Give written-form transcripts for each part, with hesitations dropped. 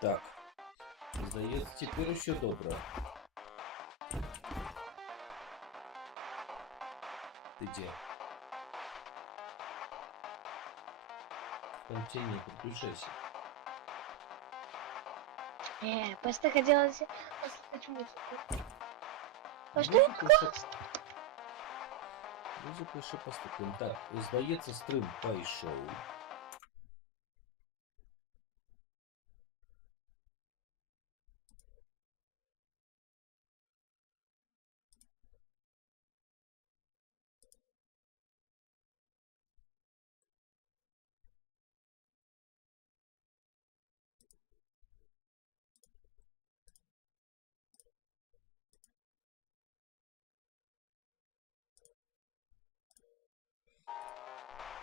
Так. Здається, тепер ще добре. Ты где? Контейнер, подключайся. Просто хотелось послушать музыку. А что это Музику такое? ще... Музику ще поступимо. Так, здається, стрим пішов.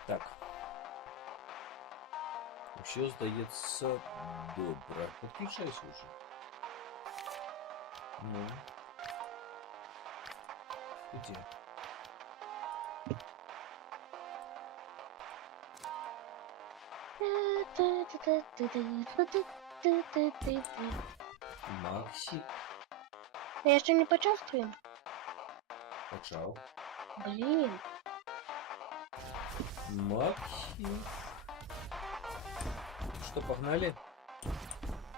Так. Ще, здається, добре. Подключайся вже. Ну. Где? Максик. Я еще не почувствую. Почав. Блин. Максик. Что, погнали?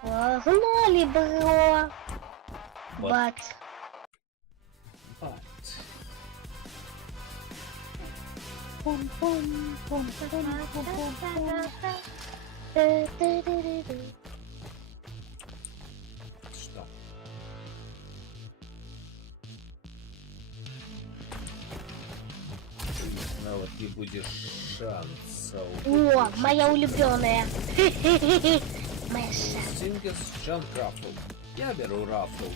Погнали, бро. Бат. Бат. Бат. Что? На вот не будешь шанса. О, моя улюбленная. Моя шанс. Сингерс Джан Рафл. Я беру Рафл.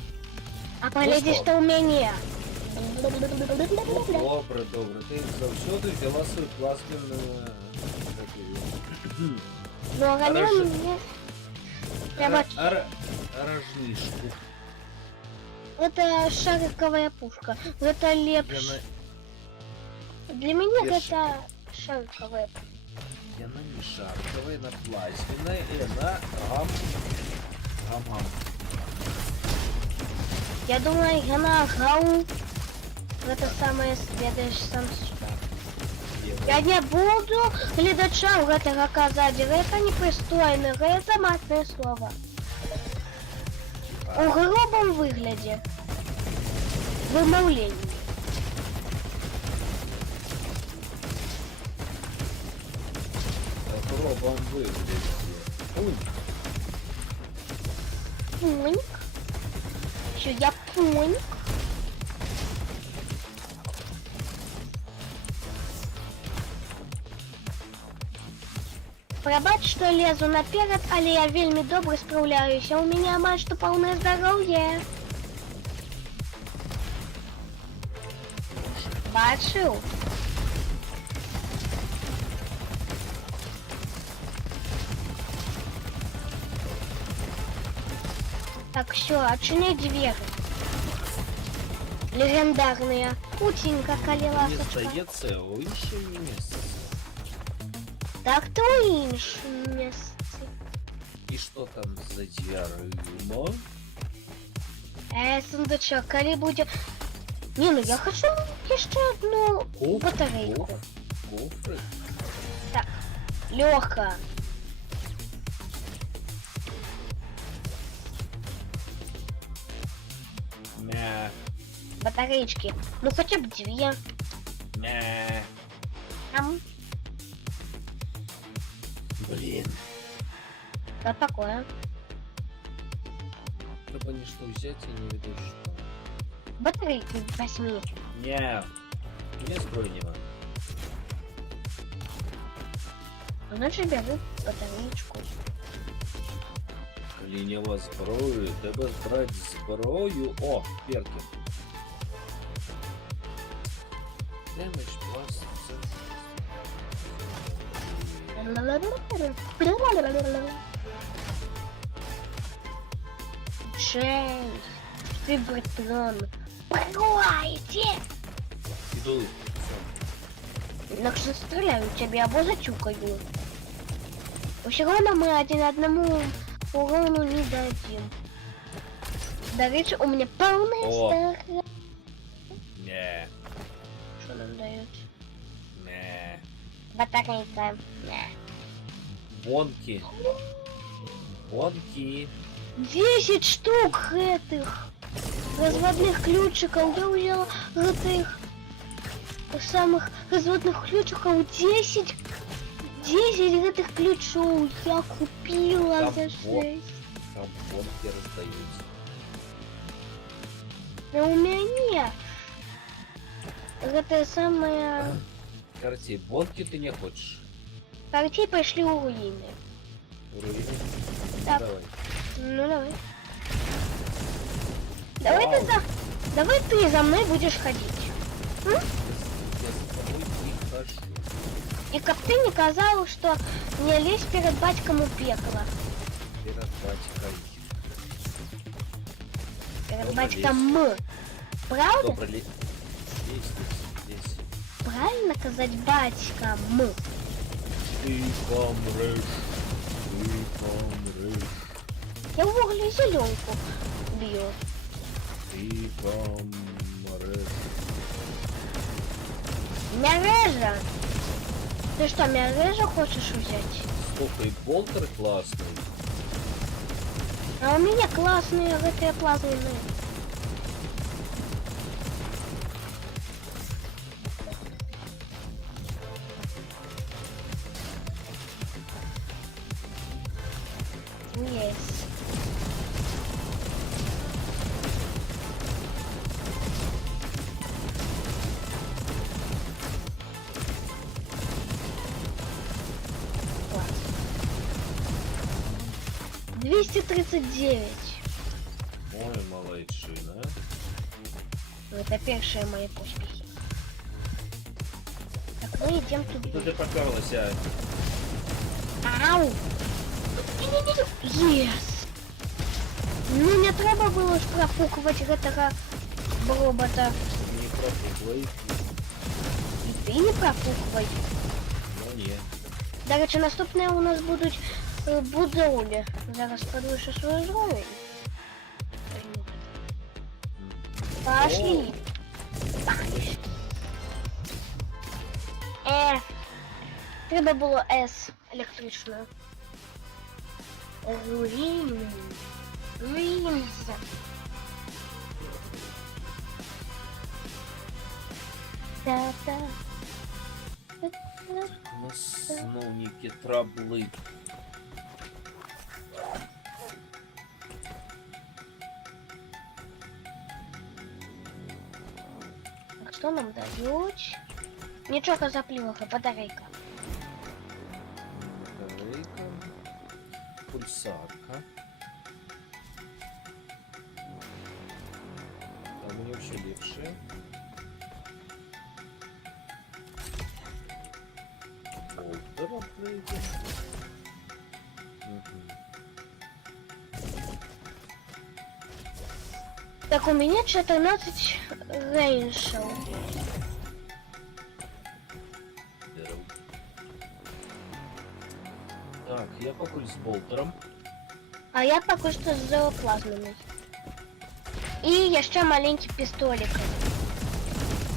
А поглядишь, что у меня. Добре, добре. Ти завсюди взяла свою пластинну... Ну, а мне... Прямо... Рожнишку. Это шариковая пушка. Это лепш. Для меня это шариковая пушка. Яна не шарковая, на пластиковая, и она гам-гам. Я думаю, она гау. Это самое следующее сам сюда. Я не буду глядачам гэтага казаць, гэта непрыстойна, гэта матнае слово. У грубом выглядзе. Вымаўленні. Пробом выглядит. Пуньк. Що я пуньк? Прабач, што лезу наперад, але я вельмі добра спраўляюся. У мяне амаль што паўнае здароўе. Бачыў? Так, все, отчиняй двери. Легендарные. Утенька, коли Мне ласочка. здається, у іншому місці. Так то у іншому місці. І що там за дверима? Сундучок, коли буде... Не, ну я хочу еще одну батарейку. Кофры? Так, легко. Мя. Батареечки. Ну хотя бы две. Мя. Там. Блин. Что такое? Треба ничто взять и не видишь что. Батарейки возьми. Не. Мне зброї нема. Значит, беру батареечку. Коли нема зброї, треба збирати зброю. О, перки. Демедж пласт. Шесть. Ты, братан. Прикрывайте! Иду. Так что стреляю тебе, або затюкаю. Все равно мы один одному урону не дадим. До речі, у меня полная О. старая. Не, Что нам дают? не. Батарейка. Не. Бонки. Бонки. 10 штук этих разводных ключиков. Я взяла этих самых разводных ключиков 10 этих ключов я купила Там за 6. Там бонки раздаются. А у меня это самое... Короче, бонки ты не хочешь? Партии пошли у руины. Руины? Так. Давай. Ну давай. Давай Вау. ты давай ты за мной будешь ходить. Я за тобой не хожу. И как ты не казал, что не лезь перед батьком у пекла. Перед батькой. Перед Добро батьком. Правда? Добро ли? Здесь. Правильно сказать батьком. Ты помрешь. Ты помрешь. Я в угле зеленку бью. Ты помрешь. Мярежа. Ты что, мярежа хочешь взять? Слушай, болтер классный. А у меня классные эти плазменные. Есть. Класс. 239. Ой, малайчина. Это первые мои успехи. Так, мы идем Куда туда. ты поперлась, а? Ау! Yes! Ну не треба було ж профукувати этого робота. Не пропугай. І ти не профукувай. Ну не. До речі, наступне у нас будуть будовлі. Зараз подвишу свою зброю. Пошли. Пошли. Треба було С електричною. Руїни. Руїнся. Та-та. У нас знову нікі трабли. Так, что нам дают? Ничего заплюха, батарейка. Батарейка. Пульсарка. Там у нее все лепшее. Болтер апгрейдер. Так, у меня 14 рейншел. Так, я пока с болтером. А я пока что с плазменной. И еще маленький пистолик.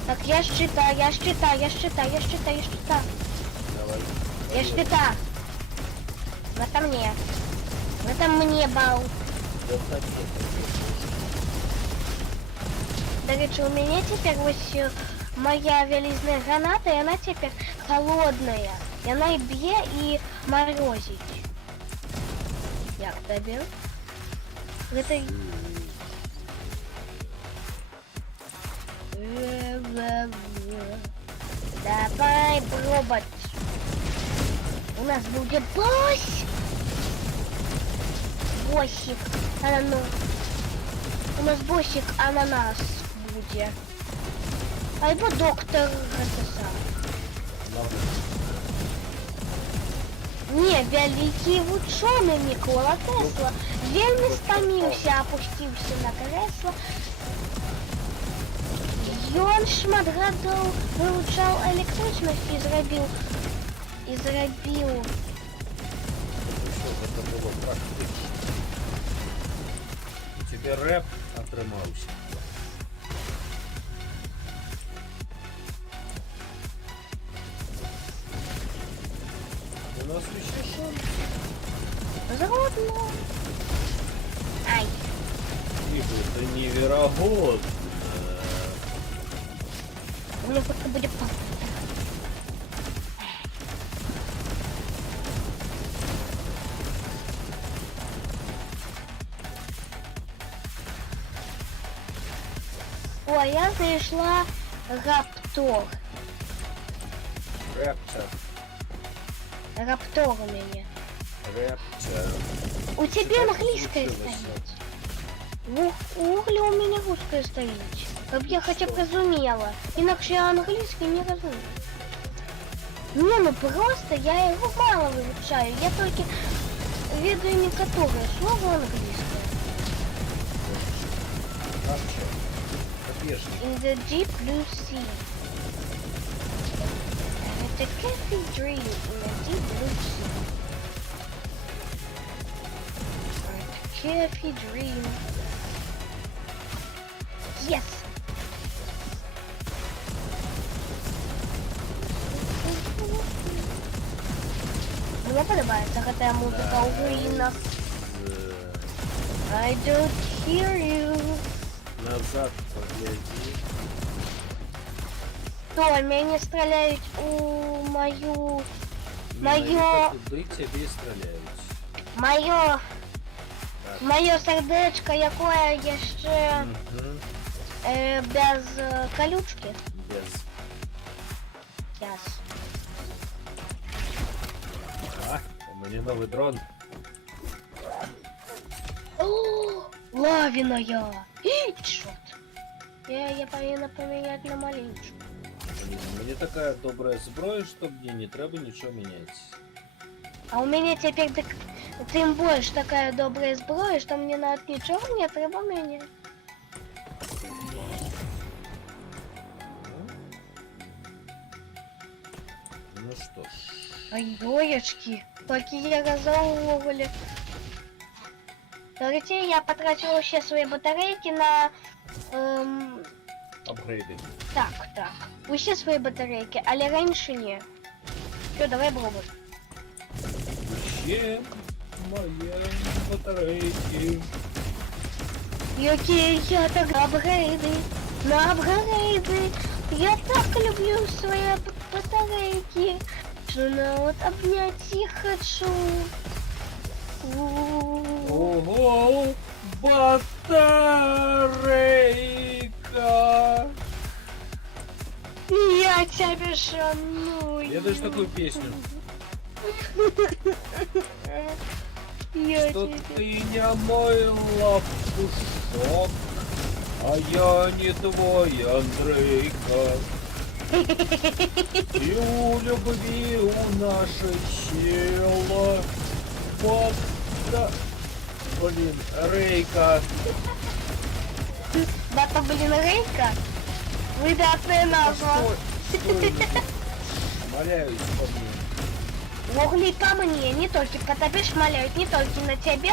Так, я щита. Давай. Я щита. В этом мне. В этом мне бал. Да, так, До речі, у меня теперь вот моя велизная граната, и она теперь холодная. И она и бье, и морозит. Як тобі? Это... Давай, робот. У нас будет босс. Боссик. У нас боссик ананас будет. Альбо доктор это сам. Не, великий ученый Нікола Тесла вельми стомився, опустився на кресло. Ён шмат гадоў вивчав електричність і зробив. Это было практично. таки реп отримався. У нас ще шанс. Заодно. Ай. Ибо это невероятно. У меня просто будет папа. Ой, я знайшла раптор. Рэптер. Раптор у меня. Рэптер. У тебя Как английская случилось? стоит. В угле у меня русская стоит. Как я хотя бы разумела. Иначе я английский не разумею. Не, ну просто я его мало выучаю. Я только ведаю некоторые слова английское. Рэптер. Побежник. In the deep blue sea. And it's a cafe dream in the deep blue sea. Cafe dream. Yes. Мне подобається, коли музика у руїнах. I don't hear you. Назад погляди. То, меня стреляют у мою... Менавіта туди тебе і стріляють. Моё... Так. Моё сердечко, якое ще Мгм. без колючки. Без. Yes. А, у мене новий дрон. О, лавиная! Чёрт. Я повинна поменять на маленькую. Блін, мені така добра зброя, що мені не треба нічого міняти. А у меня теперь тем больше такая добрая зброя, что мне на ничего не треба менять. Ну що ж. Ай, доечки, какие разоували. Короче, я потратила все свои батарейки на... Апгрейди. Так. Усі свої батарейки, але раніше ні. Все, давай пробуй. Ще моє батарейки. Які я так апгрейди, на апгрейди. Я так люблю свої батарейки, що на от обнять їх хочу. Ого, батарейка. Я тебе шаную. Я даже такую песню. Я Что тебе... ты не мой лапушок, а я не твой Андрейка. И у любви у нашей чела Блин, Рейка. Бата, блин, Рейка? Выдатная назва. Стой. Валяюсь по мне. Угли ко мне, не только потопи шмаляют, не только на тебе,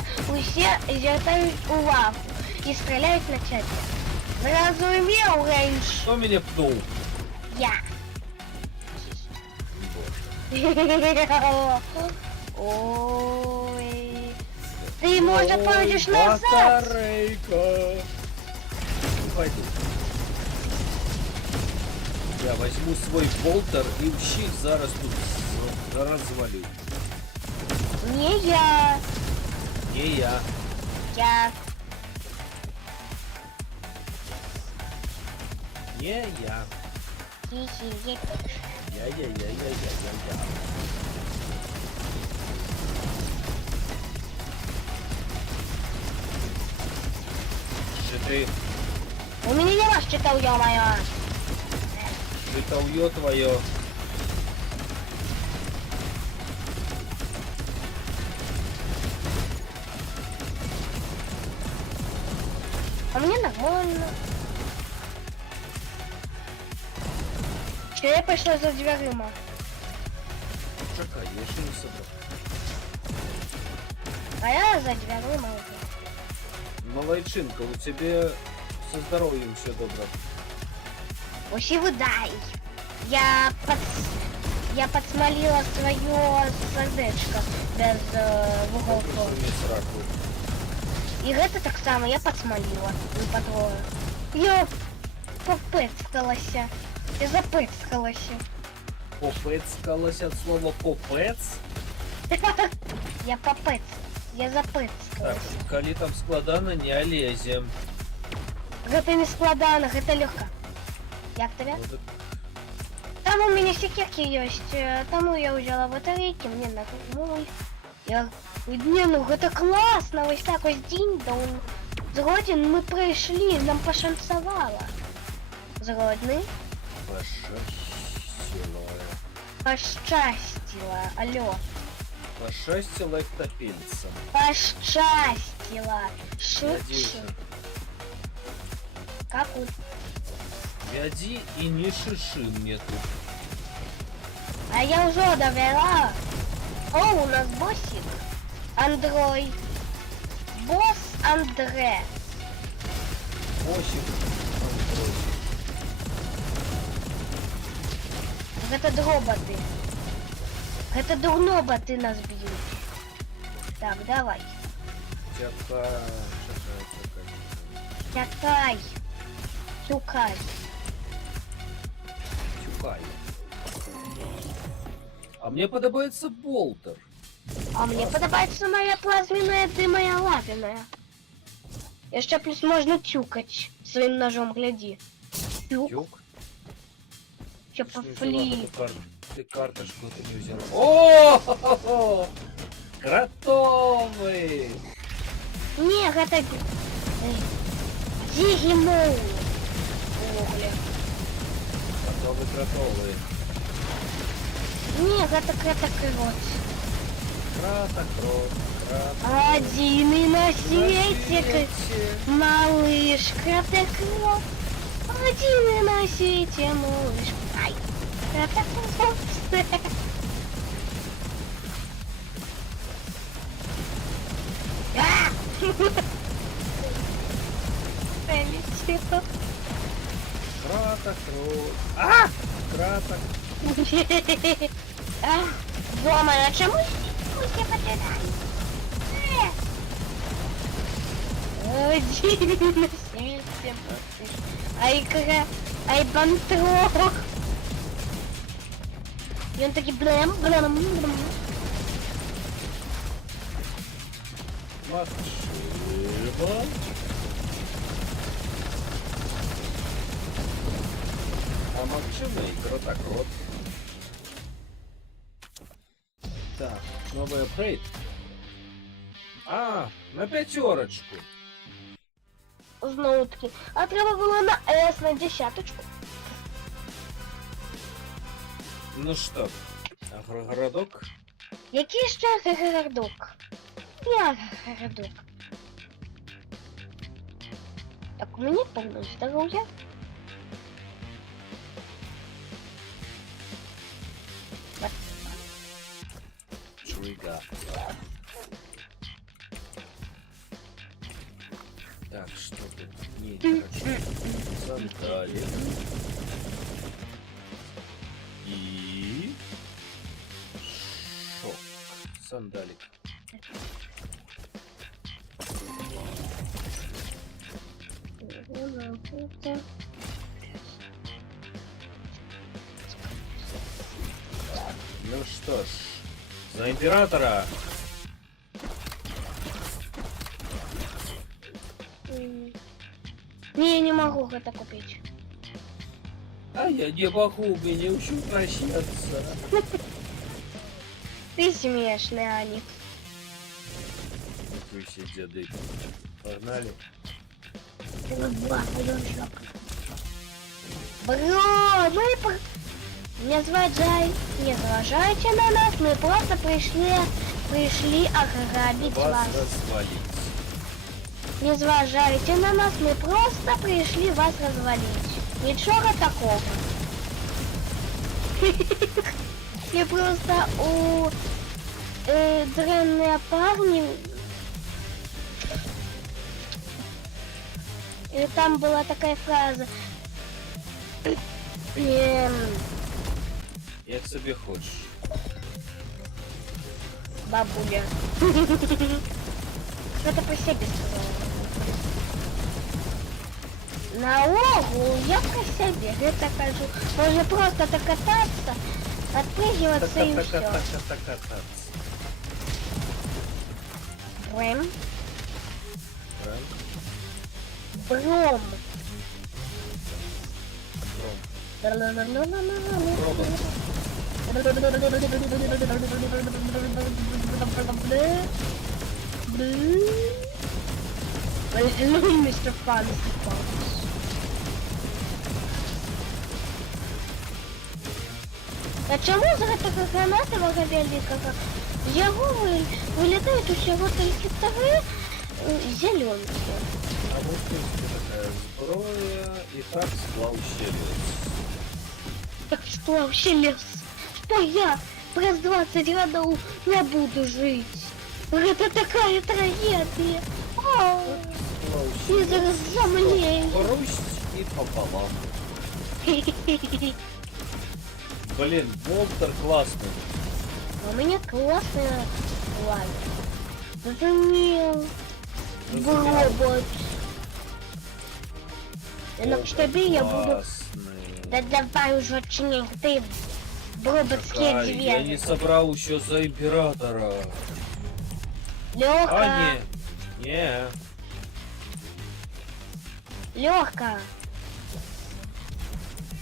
все звертают увагу и стреляют на тебя. Зразумел, раньше. Кто меня пнул? Я. Ой. Ты, может, пойдешь назад? Батарейка. Пойду. Я возьму свой болтер и всіх зараз тут развалю. Не я. Не я. Я. Не я. Хи-хи, я. Я. Ты У меня не ваш читал, ё-моё. житовье твое. А мне нормально. Че, я пошла за дверима. Чекай, я ще не собрав. А я за дверима уже. Малайчинка, у тебя со здоровьем все добро. Усиву дай. Я подсмолила свое сердечко без вуголков. Выброси мне сраку. И это так само я подсмолила. Не подвою. Я попыцкалась. Я запыцкалась. Попецкалась от слова попец. Я попыц. Я Так, запыцкалась. коли там складано, не лезем. Это не складано, это легко. Як тебе? Вот это- Там у меня секирки есть, тому я взяла батарейки, мне на мой. Я... Не, ну это классно, ось так ось дінь-дон. Згоден, ми прийшли, нам пошанцевало. Згодний? Пошастило. Пощастило, алло. Пошастило их топельцем. Пощастило. Надеюсь. Шутши. Как вот? Вяди и не шиши мне тут. А я уже довела. О, у нас боссик. Андрой. Босс Андре. Осик. Это дроботы. Это дурноботы нас бьют. Так, давай. Тякай. Тюкай. Тюкай. А мне подобается болтер. А мне подобается моя плазменная, ты моя лавиная. Еще плюс можно тюкать своим ножом, гляди. Тюк. Тюк. Че Ты не взяла пофли. эту Ты карточку ты не взяла. О! Кротовый! Не, это... Дигимоу. Кротовый. Не, это крот. Кратокрот. Один и на свете, малыш кротокрот. Один и на свете, малыш. Ай, кротокрот. А! Пролетел. Кратокрот. А! Краток. А, дома, а чому я потеряю? Один на свете. Ай, ай, бантрох. И он таки блэм. Машина. А машина и кротокрот. Так, новый апгрейд. А, на пятерочку. Знову таки. А треба було на С, на десяточку. Ну что, агрогородок? Який ще городок? Я городок. Так, у меня полное здоровье. Тригга. Так, что тут? Не хочу. Сандали. И... Шок. Сандалик. Ну что ж, за императора! Не, я не могу это купить. А я не могу, мне учу прощаться. Ты смешный, Аник. Вы все деды. Погнали. Бро, не зважайте на нас, мы просто пришли ограбить Вас вас. развалить. Не зважайте на нас, мы просто пришли вас развалить. Ничего такого. Я просто у дрянные парни или там была такая фраза. Як собі хочеш. Бабуля. Это по себе сказала. Наогул, я по себе. Это кажу. Можно просто так кататься, отпрыгиваться и все. Так-так-так-так-так-так. Брэм. Прям. Бром. Мистер Фанс. А чому з гэтага гранатавага вялікага з яго вылетаюць усяго толькі тары зялёнкі? А вот в принципе такая зброя и так сплав щелец. Так что вообще лес? Что я през 20 годов не буду жить? Это такая трагедия. Я зараз замлею. Грусть и пополам. Блин, Волтер классный. У меня классная лайк. Разумел. Робот. Но чтобы я буду... Классный. Да давай уже чинить, ты роботские Какая? Я не двери. собрал еще за императора. Лёха, А, не. Лёха.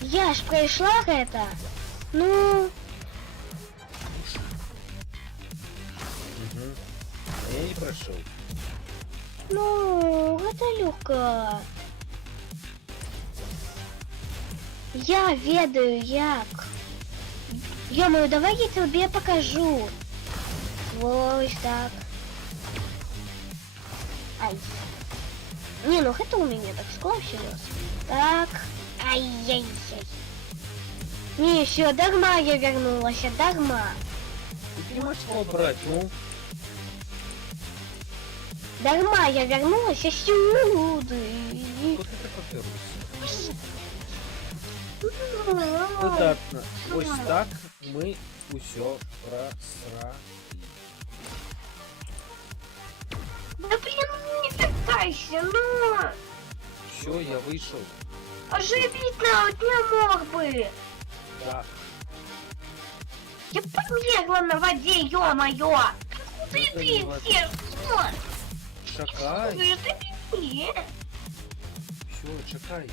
Я ж пройшла это. Ну, Угу. А я не прошел. ну, это легко. Я ведаю як. Ё-моё, давай я тебе покажу. Вот так. Ай. Не, ну это у меня так скончилось. Так. Ай-яй-яй. Не, все, Дагма я вернулась, Дагма. Ты понимаешь, что брать, ну? Дагма я вернулась сюда. Вот это поперлось. Выдатно. Ось так мы усё просрали. Да блин, не пытайся, ну! Все, я вышел. Оживить народ не мог бы! Да. Я померла на воде, ё-моё! Куда Это ты не вода. все? Чакай. Ты мне! Все, чакай.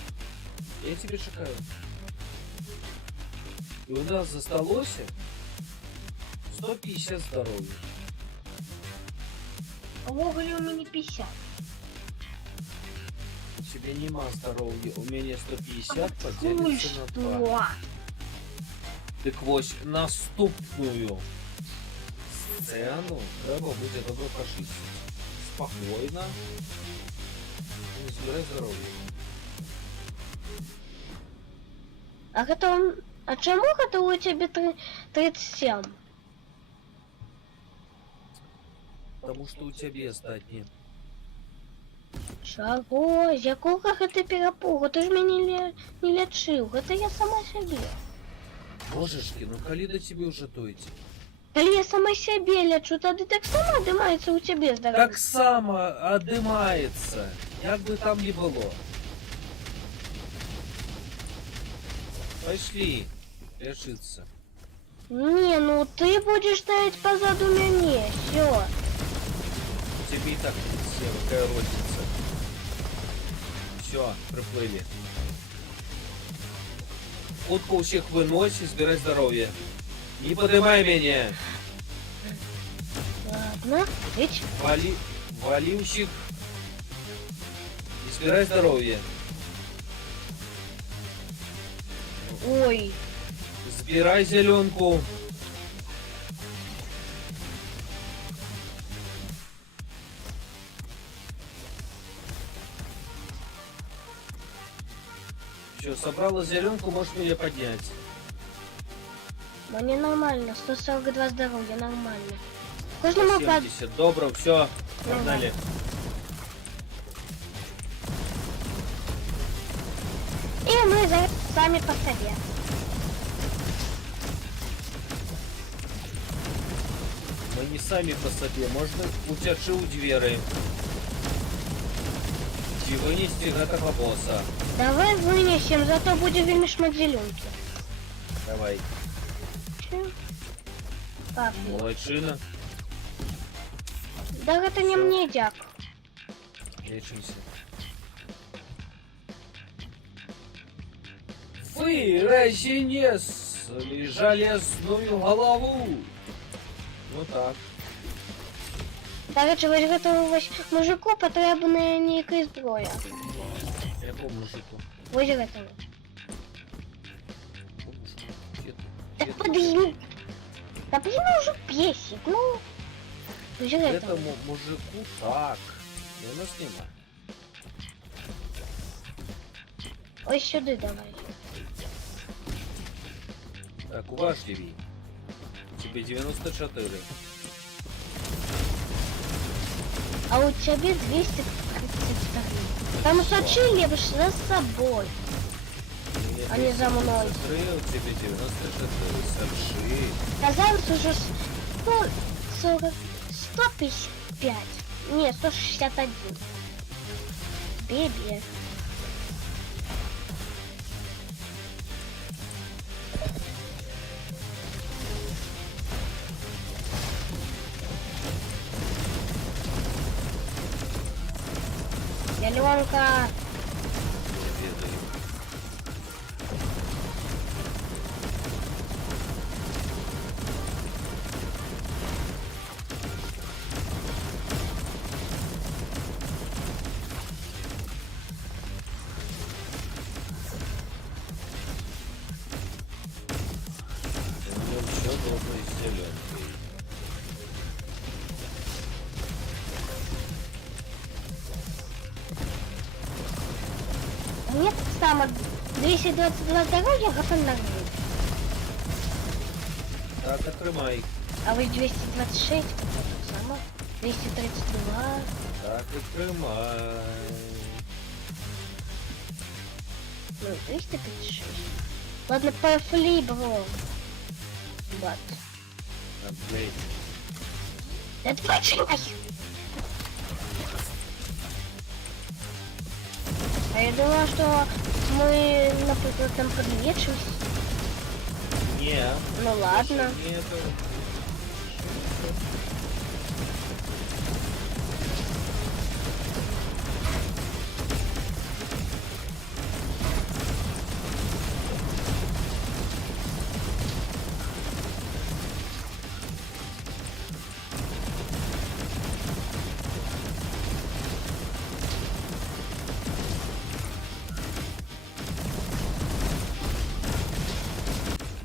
Я тебе чакаю. И у нас засталося 150 здоровья. А вогуле у меня 50. У тебя нема здоровья, у меня 150 Ну поделится на 2. что? Так ось наступную сцену треба буде добро пошить. Спокойно. Не збирай здоровье. А это он... А чему это у тебя 37? Потому что у тебя остатние. Чего? З якого гэта перапугу? Ты ж мяне не лячыў. Гэта я сама сябе. Божешки, ну коли до тебе уже дойти? Калі я сама сябе лячу, тады так сама адымаецца ў цябе здароўе. Так само отдымается, як бы там ни было. Пошли лечиться. Не, ну ты будешь стоять позаду мяне. Все. Тебе и так серая розница. Все, приплыли. Утку у всех вынось и сбирай здоровье. Не поднимай меня. Ладно, ведь. Вали у всех. И сбирай здоровье. Ой. Сбирай зеленку. Все, собрала зеленку, можешь меня поднять. Мне нормально, 142 здоровья, нормально. Кожному под... 70, добро, все, погнали. И мы зараз сами по себе. Мы не сами по себе, можна уцячы ў дзверы. Ці вынесці гэтага босса. Давай вынесем, зато будет вельмі шмат зелёнки. Давай. Как? Молодчына. Да это не мне, дяк. Лечимся. Вы разнесли железную голову. Ну так. До речі, вось гэтаму вось мужику патрэбная нейкая зброя. Якому мужику? Вось гэтаму. Так Где подъем. Да блин, уже бесит, ну. Вось гэтаму. этому мужику так. И у нас нема. Ось сюди давай. Так, уважливей. Тебе 94. А у тебя 232. Там сочили лишь за собой. Мне А не за мной. 93, у тебя 94. Сочи. Казалось уже 140, 155. Не, 161. Бебе. Яленка. Ведаю. У него все доброе с зеленкой. Мне так само 222 здоровья готов на жизнь. Так, отрымай. А вы 226, вот так само. 232. Так, отрымай. Ну, 356. Ладно, пошли, бро. Вот. Отбей. Это починай. А я думала, что мы, например, там подлечимся. Не. Ну ладно. Нету.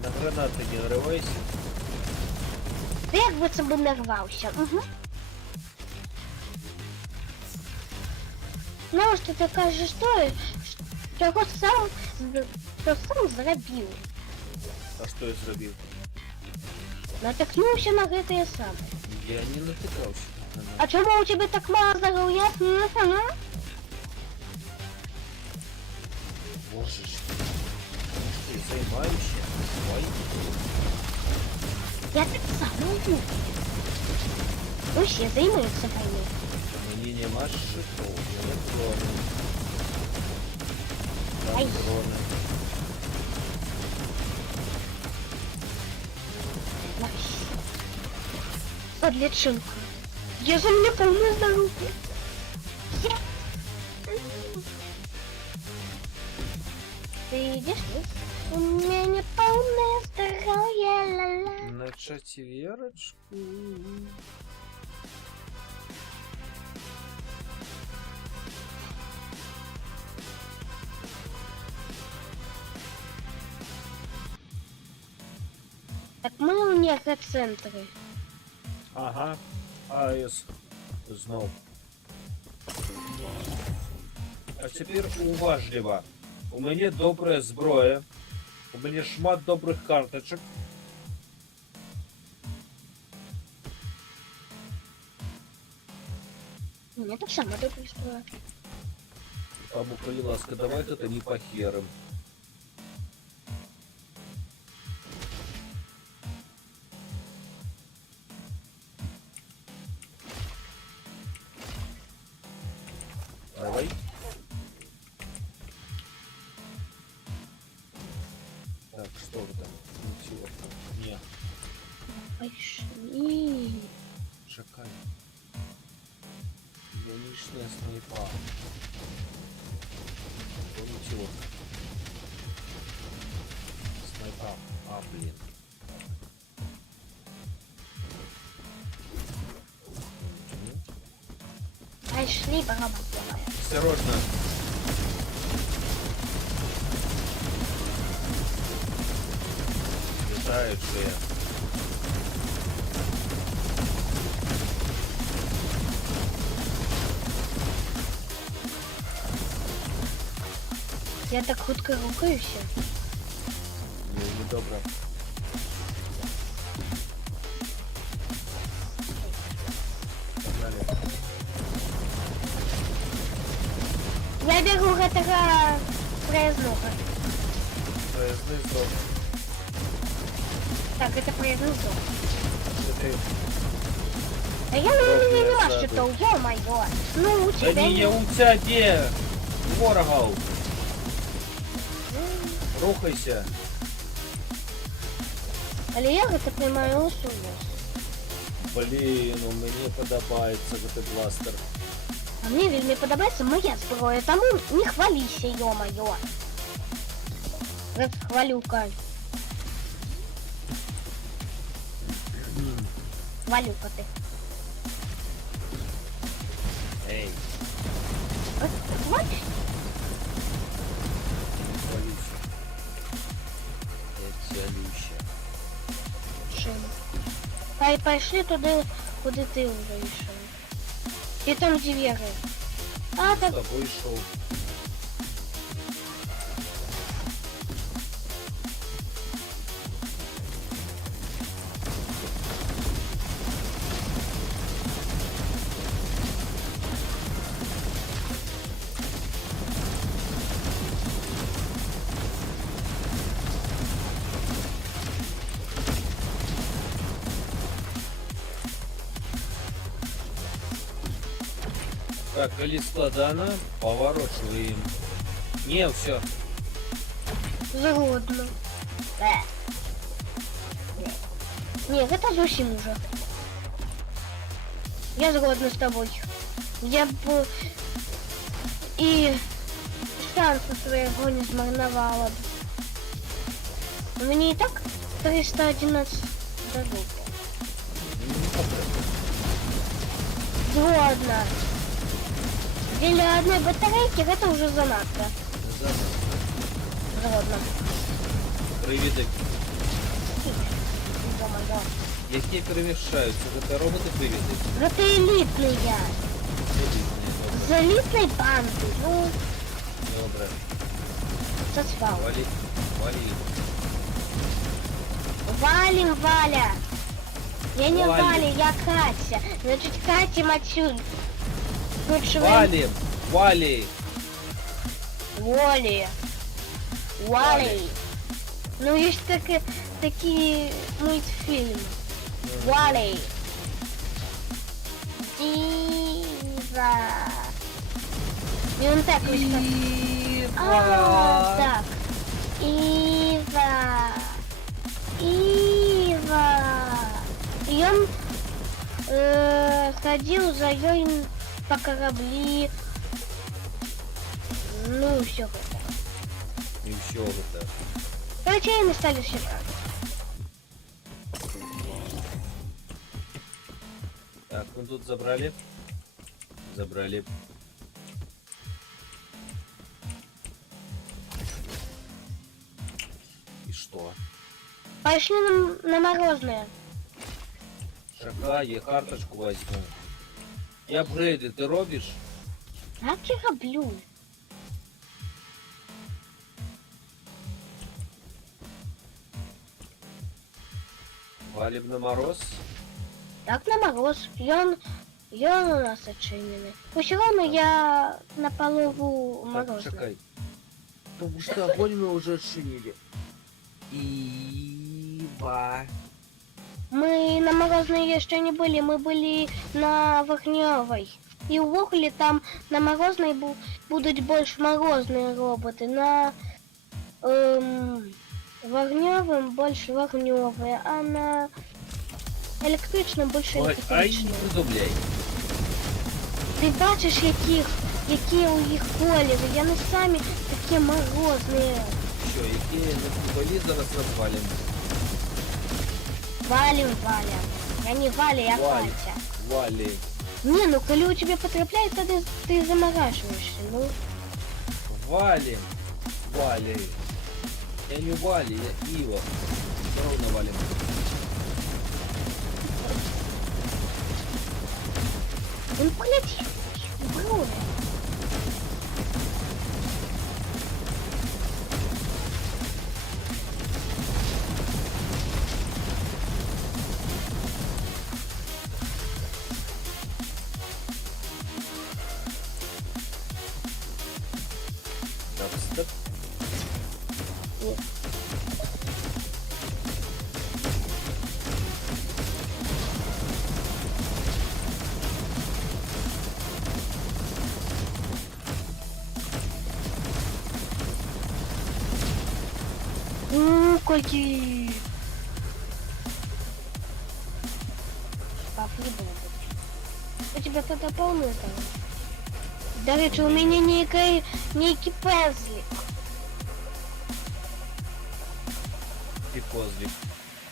На гранаты не нарывайся. Ты як бы це би нарвався. Угу. Ну, що ти кажеш, що чого сам зробив. А что я зробил? Натикнувся на гэтае сам. Я не натыкался. А чому у тебе так мало здоров'я? Боже ж ты займаешься? Ой. Я так само люблю. Усі займаються війною. Мне нема шипов, не дроны. Ай. Там дроны. Подлечинку. Я за меня полное здоровье. Я... Ты идешь? У меня полное здоровье, ла-ла. На четверочку. Так мы у некоцентры. Ага. АЕС знов. А тепер уважліва. У мене добра зброя. У мене шмат добрих карточок. У меня так само добрый строй. Або, коли ласка, давай это не похерим. Что вы там? Ничего. Не, Пошли. чекай. Нынешняя снайпа. Ну ничего. Снайпа. А, блин. Пошли, баба делая. Осторожно. Летает же. Я так хутко рухаюся. Не добре. Погнали. Я бегу гэтага проезднога. Проездной сдох. Так, это проездной зон. Ты- А я не я что то, ё-моё. Ну, у Да тебя не у тебя де? Ворогов. Рухайся. Але я гэта приймаю усунув. Блін, мені подобається цей бластер. А мне вельмі подобається моя зброя, тому не хвалися, ё-моё. Хвалюка. Хвалюка ти. Ей, Хвалюсь? хвалюся. Я цілюща. Чим? Та пішли туди, куди ти вже йшов. І там двері. А, З так, тобою йшов. Так, коли складано, поворачиваем. Не, все. згодно. Ні, це зовсім уже. Я згодна з тобою. Я б і шансу свого не змарнувала б. Мені і так 311 дадуть. Згодна. Для одной батарейки это уже занадто. Згодна. Привіти. Ё-моё. Які перемішаються, це роботи-привіти. Это элитный я. С элитной банды. Ну, Добре. сосвал. Вали. Вали. Валим, Валя. Я не Валим. Валя, я Катя. Значит, Катя отсюда. Лучше Вали. Вали. Воли. Вали. Ну, есть такие мультфильмы. Вали. Дива. И он так так. Ива. Ива. И он ходил за ёй по корабли. Ну, все. І все это. Короче, они стали считать. Так, мы тут забрали. Забрали. И что? Пошли на морозное. Шага, я карточку возьму. И апгрейды ты робишь? Как я роблю? Валим на мороз. Так на мороз. И он у нас отчиненный. Все равно я на полову Так, морозный. чекай. Потому что огонь мы уже отшинили. Ива. Мы на морозной еще не были, мы были на вогневой. И увогуле там на морозной будут больше морозные роботы. На вогневым больше вогневые, а на электричном больше Ой, ай, не электричные. придумляй. Ти бачиш, які у їх коліри, вони самі такі морозні. Що, які не зараз розвалим? Валим. Я не Валя, я Валь. Катя. Валі. Не, ну коли у тебя потрапляет, тогда ты замораживаешься, ну. Валим. Вали. Я не Вали, я Ива. Ровно валим. Он полетел. Брови. Так, стоп. Нет. Кольки. Папа не было бы. У тебя тогда полно там. До речі, у меня некий пезлик. І козлик.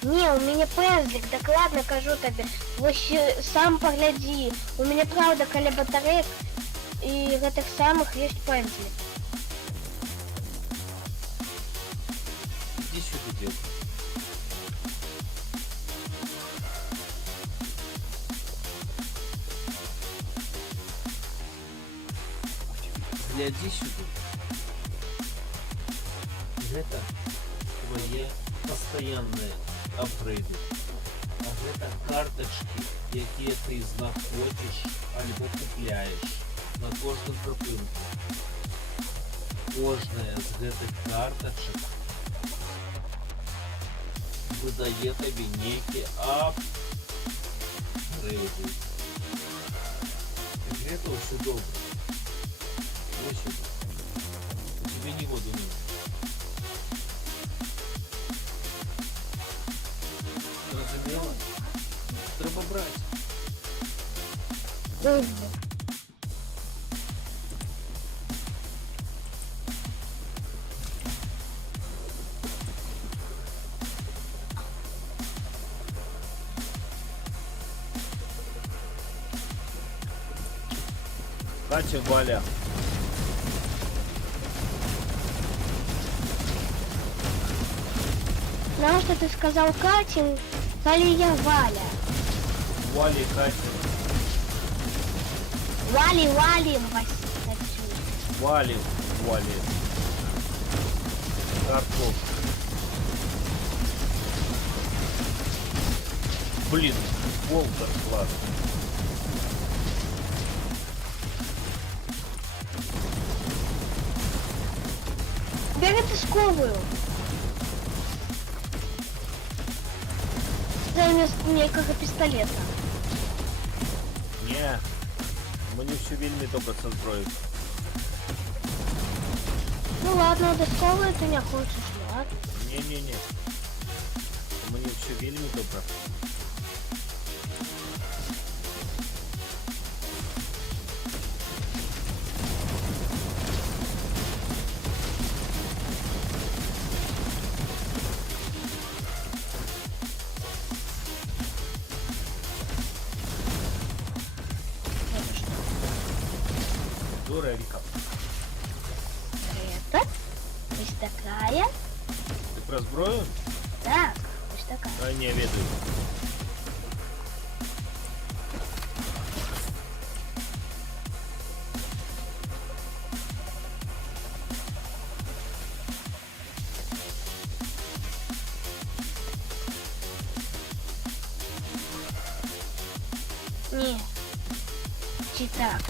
Не, у меня пезлик, так ладно, кажу тебе. Ось сам погляди. У меня правда каля батарейк и гэтых самых есть пезлик. Иди сюда, девка. Гляди сюда. Гэта твои постоянные апгрейды. А гэта карточки, якія ты знаходишь альбо купляешь на кожным прыпынку. Кожная з гэтых карточек выдае табе нейкі апгрейды. І гэта ўсё добра. Ось сюда. У тебя не воду нет. Зразумела? Треба брать. Катя, Валя. Потому что ты сказал Катин, коли я Валя. Вали, Катя. Валим вас отсюда. Вали, Вали. Картоф. Блин, Волтер классный. Бери сковую. Замість некого пістолета. Не, мені все вельми добре со зброєю. Ну ладно, досковую ты не хочешь, ладно. Не. Мені все вельми добре. Дура, Вика. Это ось такая. Ти про зброю? Так, ось такая. А не, ведаю. Не. Чи так.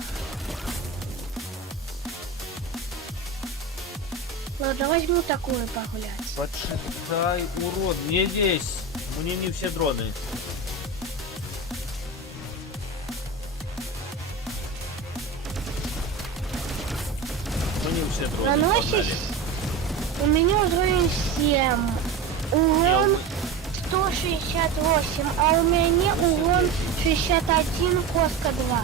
Ладно, возьму такую погулять. Почитай, урод, не здесь. Мне не все дроны. Мне все дроны. Наносишь? погнали. У меня уровень 7. урон 168, а у меня урон 61, коска 2.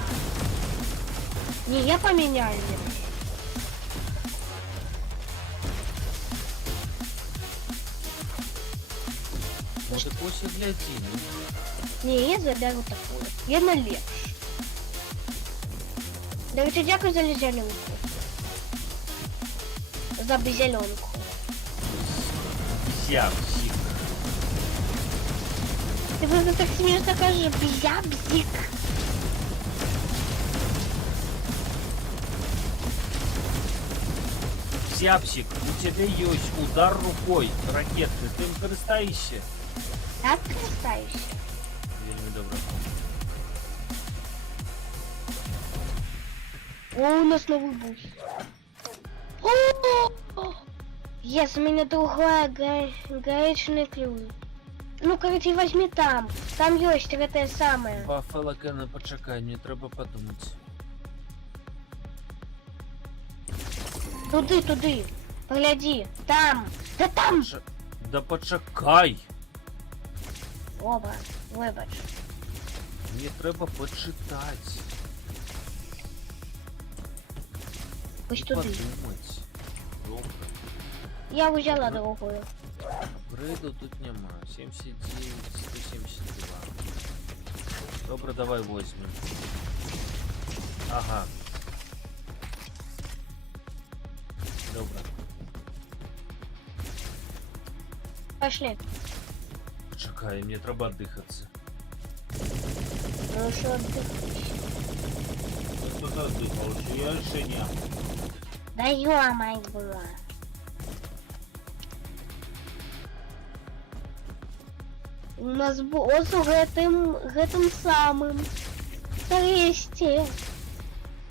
Не, я поменяю. Може посігляді, ну? Не, я заберу такую. Я налепш. До речі, дякую за зеленку. За зеленку. Зябзик. Ты просто так смешно кажешь, бзябзик. Зябзик, у тебя есть удар рукой ракетный. Ты им користаешься? Так красавище. Вельми добре. О, у нас новый бус. О! Yes, у меня другая гаечный ключ. Ну, короче, возьми там. Там есть это самое. Баффало Кена, почекай, мені треба подумати. Туди, туди. Погляди. Там. Да там. Да почекай! Оба. Вибач. Мені треба почитати. Ось І туди. подумати. Добре. Я взяла другую. Грейду тут нема. 79, 172. Добре, давай возьмем. Ага. Добре. Пошли. Чекай, мені треба дихатися. Ну что ты? Хто дихав? Я ще ні. Да ё-моё была. У нас босс гэтым самым. Нарешті.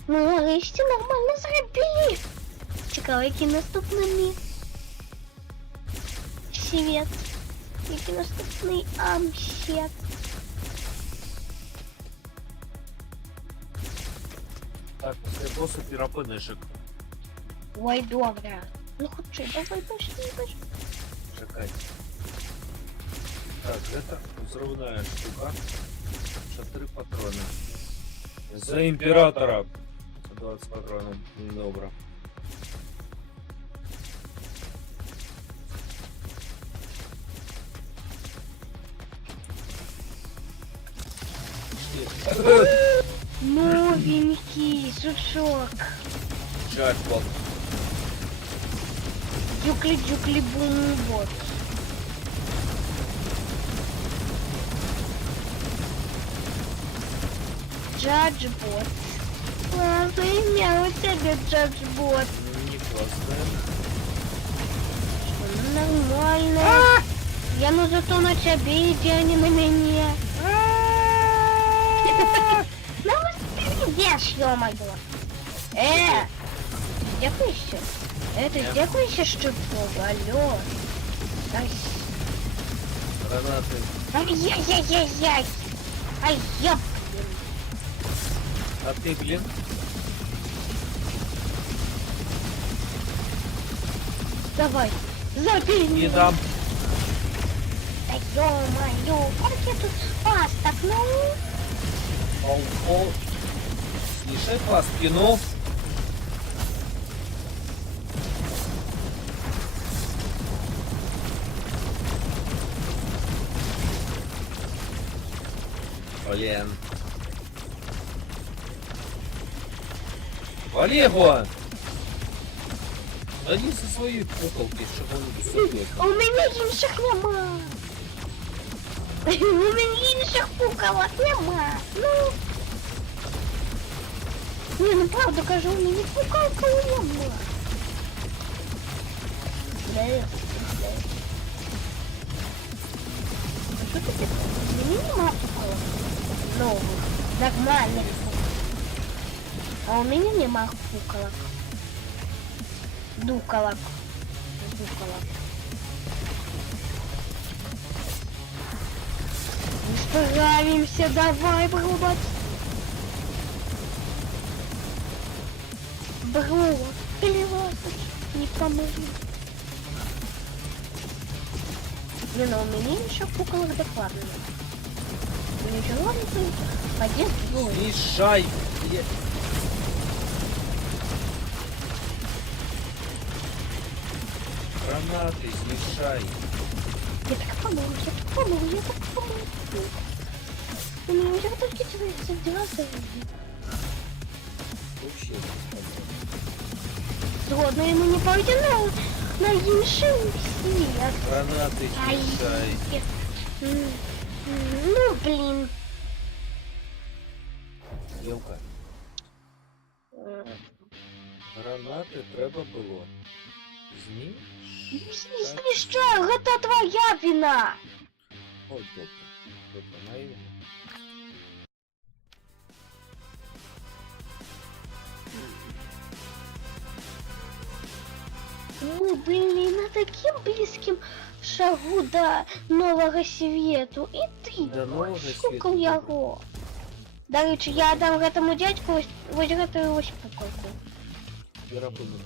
Ми нарешті нормально зробили. Цікаво, який наступний світ. Який наступний амщет. Так, після босу пірапинишек. Ой, добре. Ну хочи, давай пошли. Чекай. Так, это взрывная штука. 4 патрона. За императора. 20 патронов. Добро. Новенький сучок. Джекпот. Дюкли-бум-бот. Джаджбот. Классное имя у тебя, Джаджбот. Не классная. Нормально. Я ну зато на тебе иди, а не на меня. Ну вот пиздешь, ё-моё. Здякуйся. Это здякуйся, что алло. Ай, Гранаты. ай-яй-яй-яй-яй. Ай, ёп. А ты, блин? Давай, забей Не меня. дам. Да ё-моё, как я тут спас так, ну? Пол. Снижай по спину. Блин. Вали его! Они со своей куколкой, чтобы он У высокий. меня інших нема. У меня інших пукалок нема. Ну. Не, ну правда кажу, у меня пукалка нема. А що таке? У меня нема пукалок. Новых. Нормальных пукалок. А у меня нема пукалок. Дукалок. Дукалок. Мы справимся, давай, брат. Брат, перевозочек не поможет. Не, ну у меня еще куколок докладно. Ничего не будет. Один, двое. Мешай, блядь. Гранаты смешай. Я так помогу, я так помогу, я так помогу. У меня уже только дела завели. Вообще не помогу. Згодно ему не пойти на інший свет. Гранаты Ай, смешай. Ну, блин. Елка, гранати треба було. Змішати. Знищай, это твоя вина. Ой, добре. Добре, моя вина. Мы были на таким близким шагу до нового свету. И ты, До нового шукал свету. яго. До речі, я дам этому дядьку ось эту ось пукалку. Я рабыня.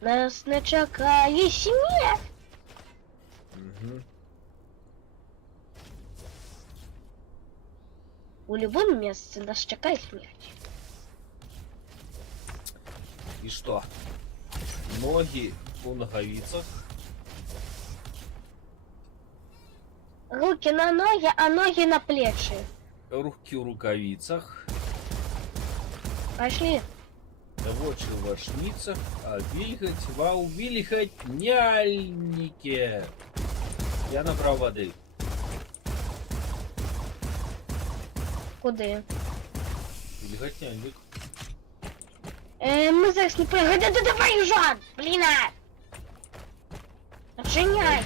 Нас не чекає смерть. Угу. У любом месте нас чекает смерть. И что? Ноги у ноговицах. Руки на ноги, а ноги на плечи. Руки в рукавицах. Пошли. Очи в ошницах, а вильгать во увильготняльнике. Я набрал воды. Куди? Вильготняльник. Мы зараз не прыгаем. Да давай, Жан! Блин! Отжиняй!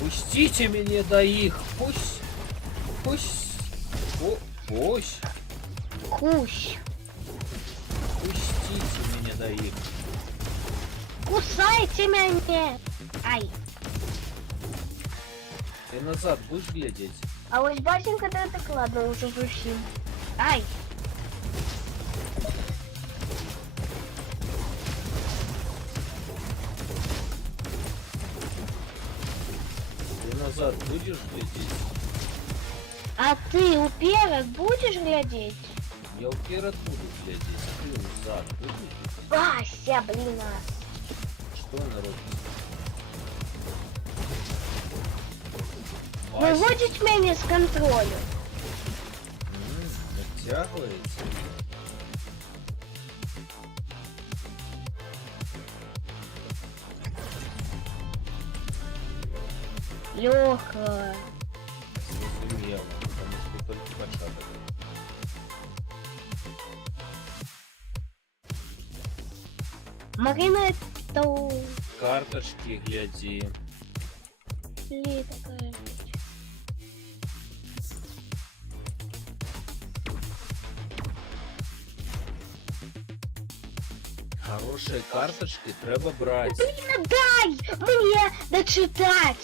Пустите меня до их. Пусть. Пусть. Кусь! Пустите меня до их. Кусайте меня! Ай! Ты назад будешь глядеть? А ось басенька, то так ладно уже зовсім. Ай! Ты назад будешь глядеть? А ты уперед будешь глядеть? Я вперед буду глядеть, а ты назад будешь? Вася, блин! Что, народ? Выводить меня с контроля. Оттягивается. Лёха. Зрозумело, потому что только початок. Марина, то Карточки гляди. ли такая. Хорошие карточки треба брать. Блин, дай мне дочитать.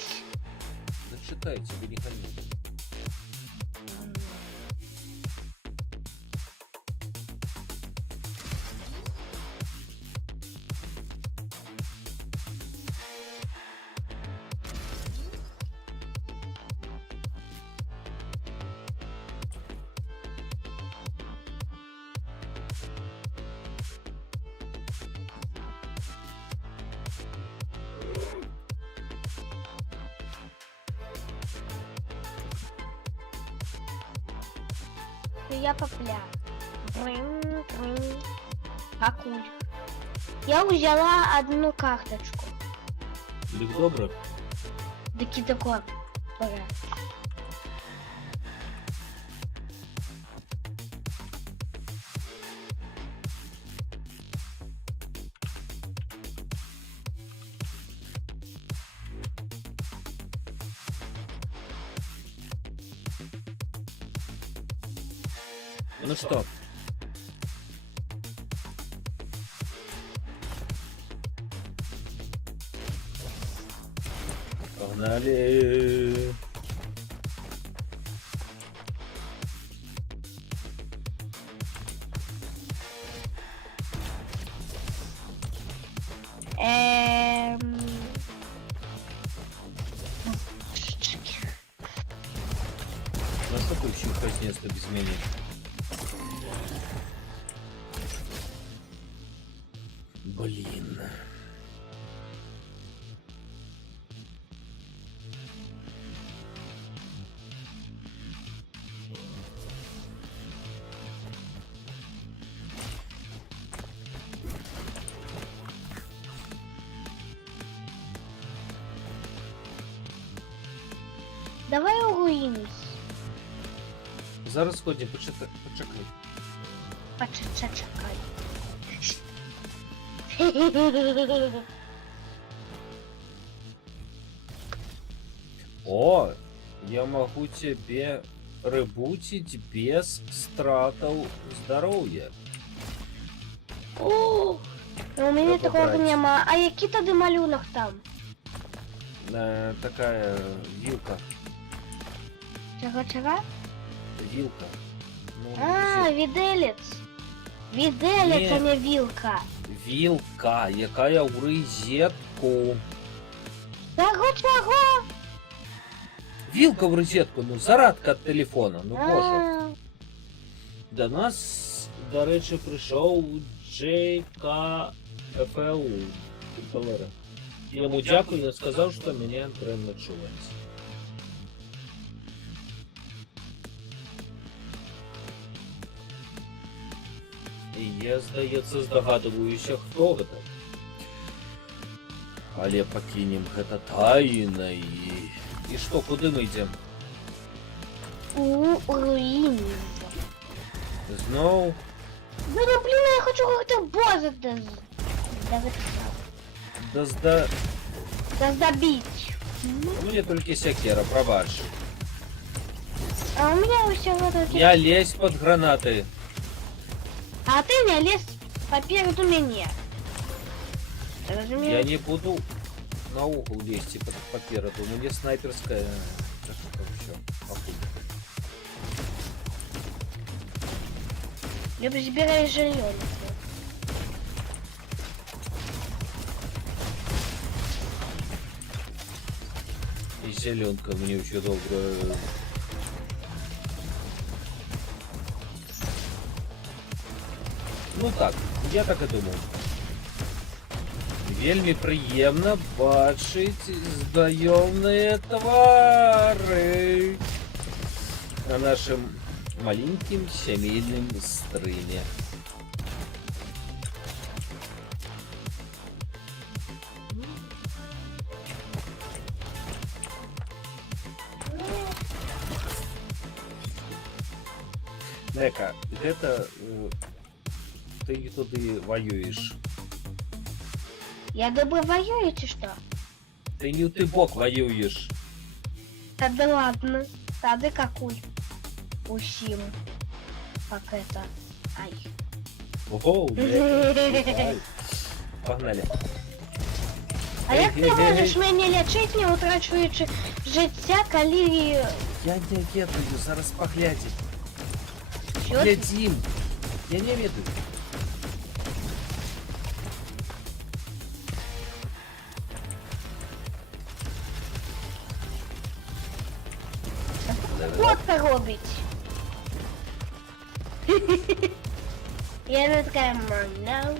Зачитай, тебе не гони. И я попля. Акуль. Я взяла одну карточку. Лик добре. Таки такой. Ну что? Погнали. На что ты еще хозяйство без меня? Блин. Давай уруїмось. Зараз ходім, почекай. Почекай. О, я могу тебе ребутить без стратов здоровья. О, у мене Треба такого брати. нема. А який тоді малюнок там? Такая вилка. Чого? Вилка. Ну, А, всё. віделець. Віделиця, Ні. не вілка. Вілка, яка у розетку. Чого? Вілка в розетку, ну зарадка від телефона, ну боже. А, До нас, до речі, прийшов JKFLU. Я йому дякую, він сказав, що мене треба чувати. І я, здається, здогадуюся, хто це. Але покинем гэта тайнай. І що, куди ми йдемо? у руїні. Знов? Ну, блін, я хочу какой-то боза добить. Мне только секера, пробач. А у меня все вот эти... Я лезь под гранаты. А ты не лезь попереду меня. Я Разумеешь? не буду на угол лезть попереду. У меня снайперская. Все, Либо забирай жилье. И зеленка мне очень добрая. Ну так, я так і думав. Вельми приємно бачить знайомі твари на нашем маленьким сімейним стримі. Нека, гэта ты туды воюешь. Я добро воюю, чи что? Ты не ты бок воюешь. Тогда ладно. Тогда какой? Усим. Как это? Ай. Ого, блядь. Погнали. А як ти можеш мене лічити, не утрачуючи життя, коли... Я не ведаю, зараз поглядим. Що? Глядим. Я не ведаю. От це робить. Я не така морна.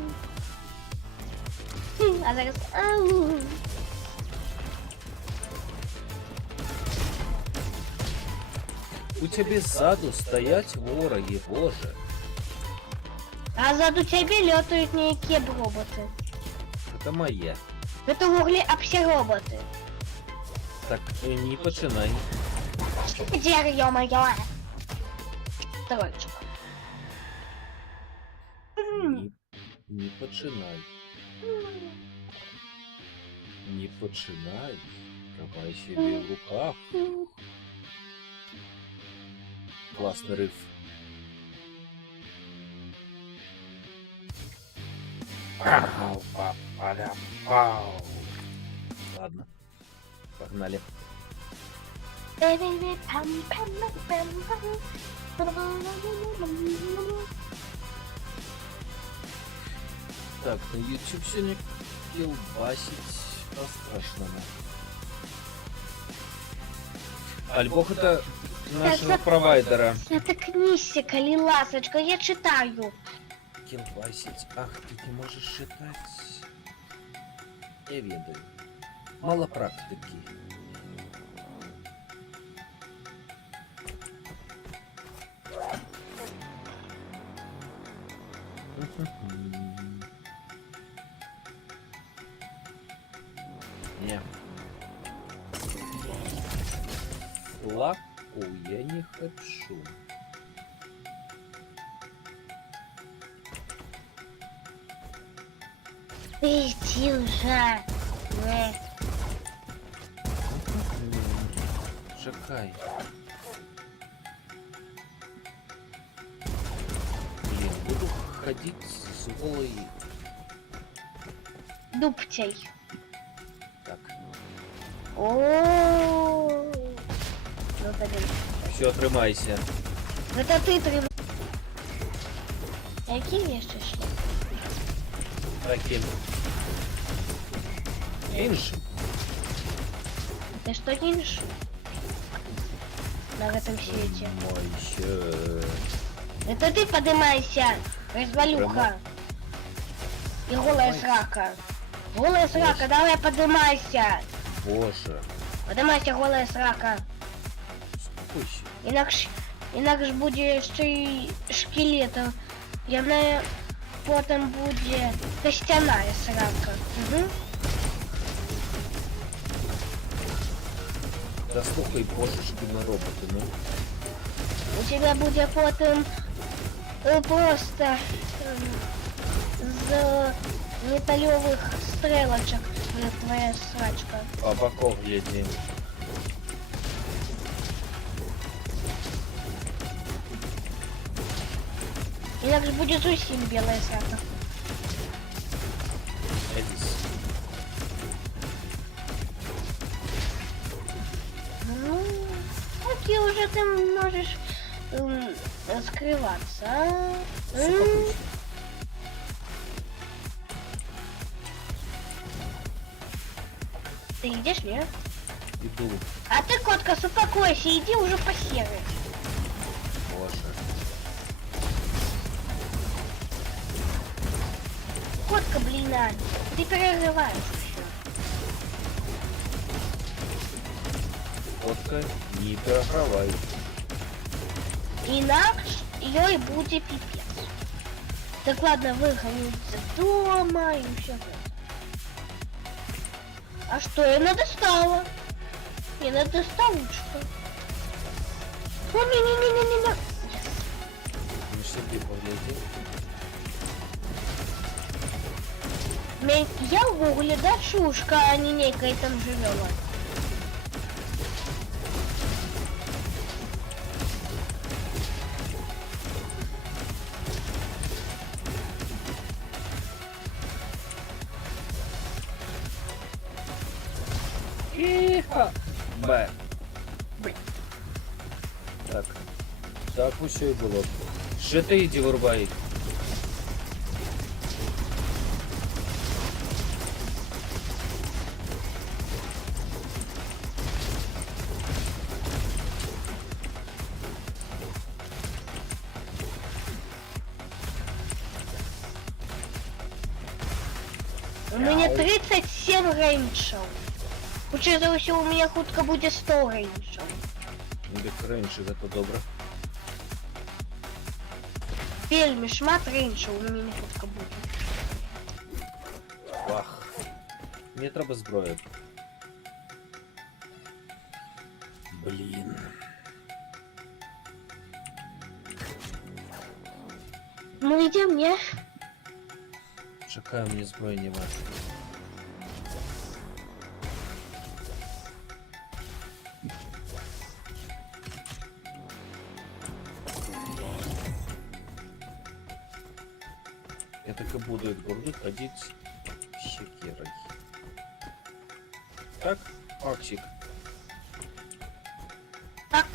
А зараз... Ау. У тебе сзаду стоять вороги, боже. А ззаду тебе летають ніякі роботи. Это моя. Это вуглі всі роботи. Так, не починай. Дер, ё-моё. Строчка. Не починай. Не починай. Давай себе в руках. Классный риф. Пау, пау, пау, пау. Ладно, погнали. Так, на YouTube сегодня колбасить по-страшному. Альбох это нашего Так, провайдера. Заткнися, коли ласочка, я читаю. Колбасить. Ах, ты не можешь читать. Я ведаю. Мало практики. Не. Флаку я не хочу. Иди уже. Чекай. Блин, буду ходить с голой. Дубцей. Так. О. Ну тогда. Все, тримайся. Это ты трим. Які є ще шлях? Таким. Іншим. Ты что кинешь? На этом свете. Это ты поднимайся, развалюха. И голая срака. Голая срака, давай поднимайся. Боже. Поднимайся, голая срака. Спокойся. Інакше буде ще й шкелетом. Яна потім буде костяна срака. Угу. Да слухай, божечки на роботи, ну. У тебя буде потім просто з металевых стрелочек твоя срачка. А боков гляди. Інакше буде зовсім белая срака. Эдис. Ну, окей, уже ты можешь скрываться. Успокойся. Ты идешь, нет? Иду. А ты, котка, успокойся, иди уже по серой. Боже. Котка, блин, ты перерываешь все. Котка, не перегравай. Инакше ее и будет пипец. Так ладно, выгонится дома и все это. А что, я достала? Я достала что? О, не-не-не-не-не. Не сиди, погляди. Я в гугле дачушка, а не некая там живела. Тихо. Б. Так. Так усе і було. Ще ти йди вирубай. У меня 37 рейнджов. Хоча за все у меня хутка буде 100 рейнджов. Так раніше це добре. Вельми шмат рейнджов у меня хутка буде. Вах. Мені треба зброя. Блін. Ну иди мне. Чекаю, мені зброї нема. Я так и буду от города ходить с секирой. Так, Максик. Так.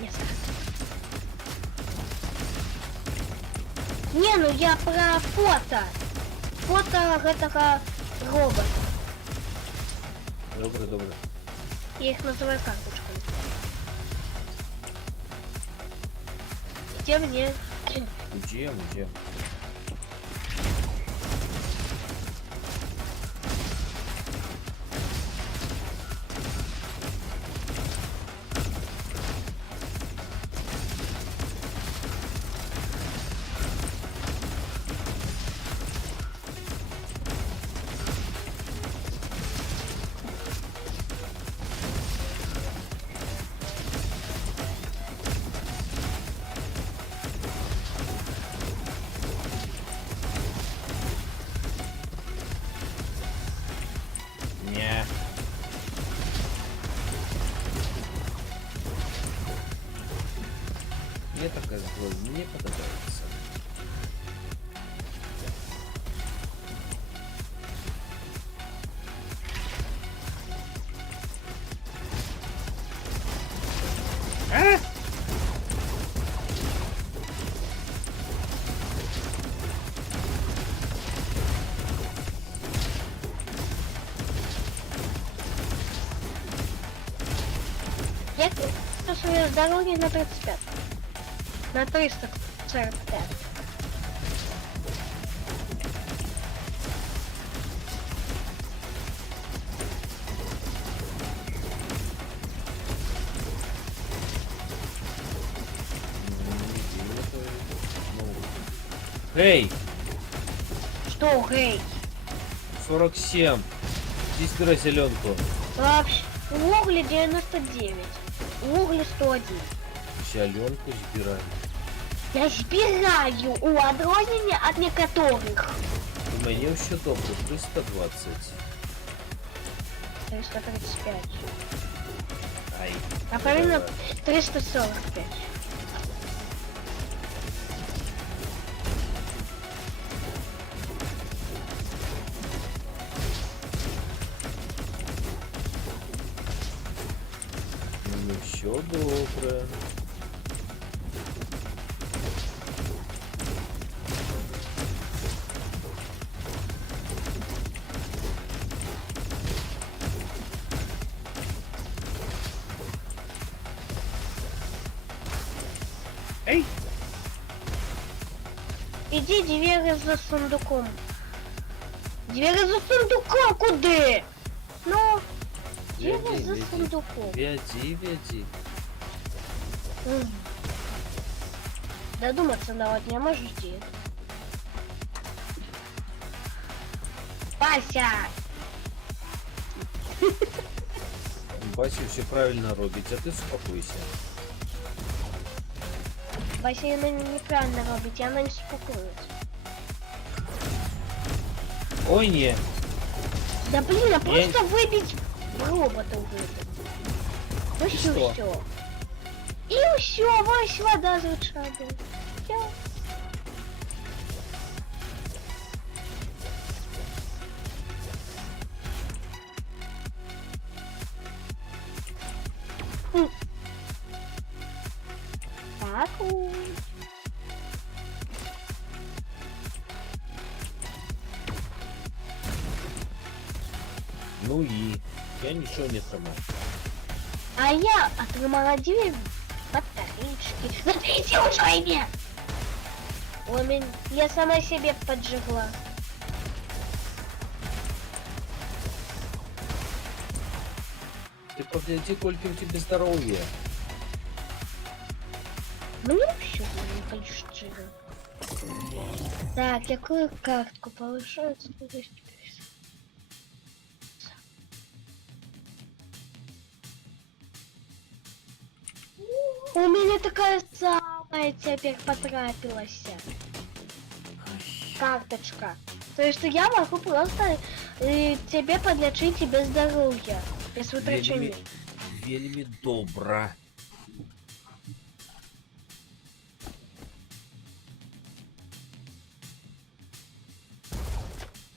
Yes. Не, ну я про фото. Фото гэтага робота. Добре, добре. Я их называю карточками. Где мне? Где? Не. Мне такая злость не подобается. дороги на 35. На 345. Эй, Что, гей? 47. Иди собирай зеленку. Вообще, в угле 99. В угле 101. Зеленку сбирай. Я збираю у відрознення от некоторых. У меня все добре, 320. 335. Ай. А повинно давай. 345. Ну все добре. Эй! Иди, двери за сундуком. Двери за сундуком, куди? Ну, двери Веди, за веди. сундуком. Веди, веди. Мгм. Додуматься навіть не можете. Вася! Бачу, все правильно робить, а ти спокойся. Вася неправильно робить, я не спокоюсь. Ой, не. Да блин, а просто выбить робота уже. Ну И все, что? все. И все, вась вода звучала. Все. Так. Ну и я ничего не сама. А я отрымала 2 батарейки. Смотрите, уже я сама себе поджигла. Ты погляди, сколько у тебя здоровья. Мне вообще не хочу. Так, какую картку повышается? У меня такая самая теперь потрапилась карточка. То есть я могу просто тебе подлечить тебе здоровье без вытрачения. Вельми добра.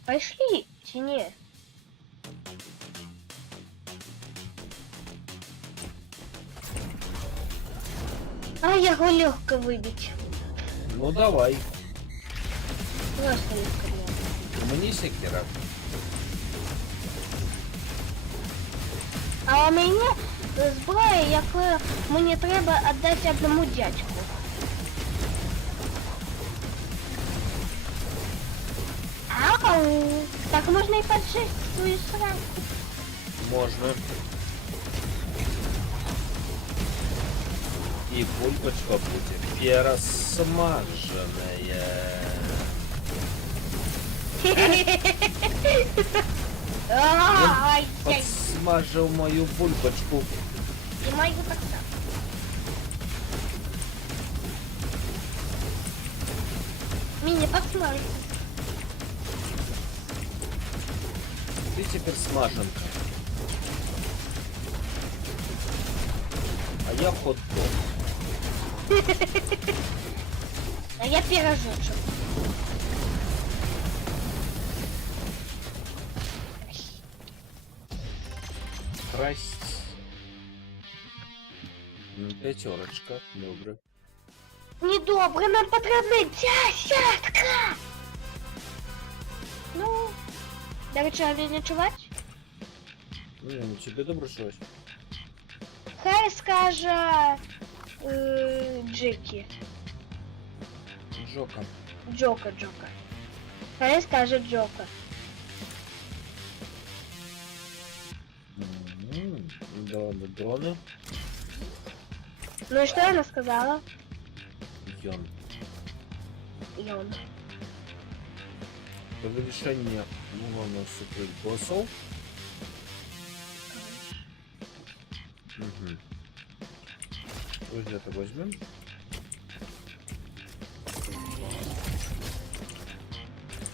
Пошли, тяни. А я его легко выбить. Ну давай. Просто легко. Мені секера. А у мене зброя, яку мені треба віддати одному дядьку. Ау! Так можна і поджечь свою сраку. Можно. И бульбочка будет пересмаженная. Ай-яй! Подсмажил мою бульбочку. И мою так само. Мини, подсмажь. Ты теперь смаженка. А я хот-дог. А я пирожочек. Красть. Пятерочка. Добре. Недобре, нам потрібна десятка. Ну, до речі, не чувать? Ну, тебе добре щось. Хай скаже Джеки. Джока. Джока. Хай скажет Джока. Дроны. Ну и что она сказала? Йон. Йон. Повышение урона супербоссов. Угу. Вот это возьмем.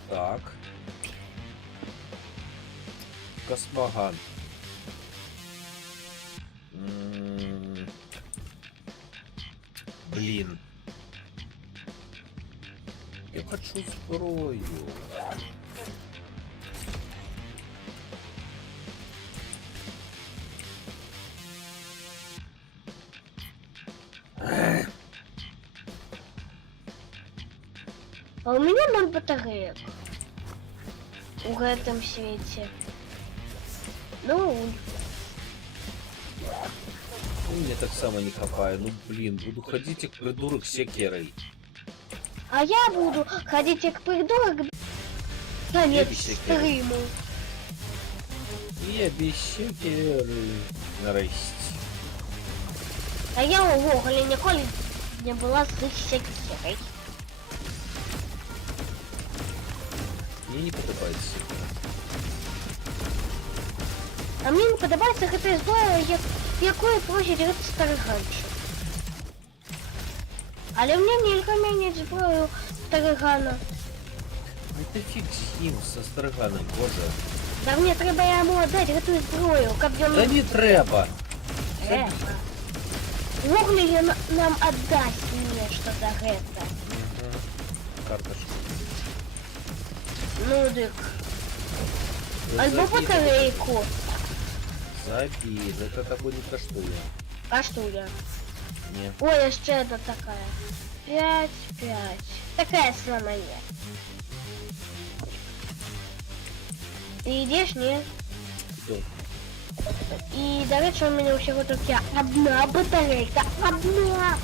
Так. Космоган. Блин. Я хочу зброю. А у меня 0 батареек. В этом свете. Ну, Ну, мне так само не хапаю. Ну, блин, буду ходить как придурок с секерой. а я буду ходить как придурок конец без секеры. стриму. Я без секеры. Нарешті. А я у Гоголя ніколи не була з секерой. Мне не подобається секера. А мені не подобається гэта зброя, якою просять гэта стариганчик. Але мне нельга мяняць зброю старигана. Это фиг с ним, со строганом, боже. Да мне треба яму аддаць гэтую зброю, каб ён... Да не треба. Гоголь нам аддасць нешта за гэта. Карточка. Ну дык. Да Альбо забей, батарейку. Забей, это такой не коштує. Каштуля. Не. Ой, яшчэ одна такая. 5. Такая самая. Ты ідзеш, не? Кто? І, до речі, у мене усього тільки одна батарейка. Одна!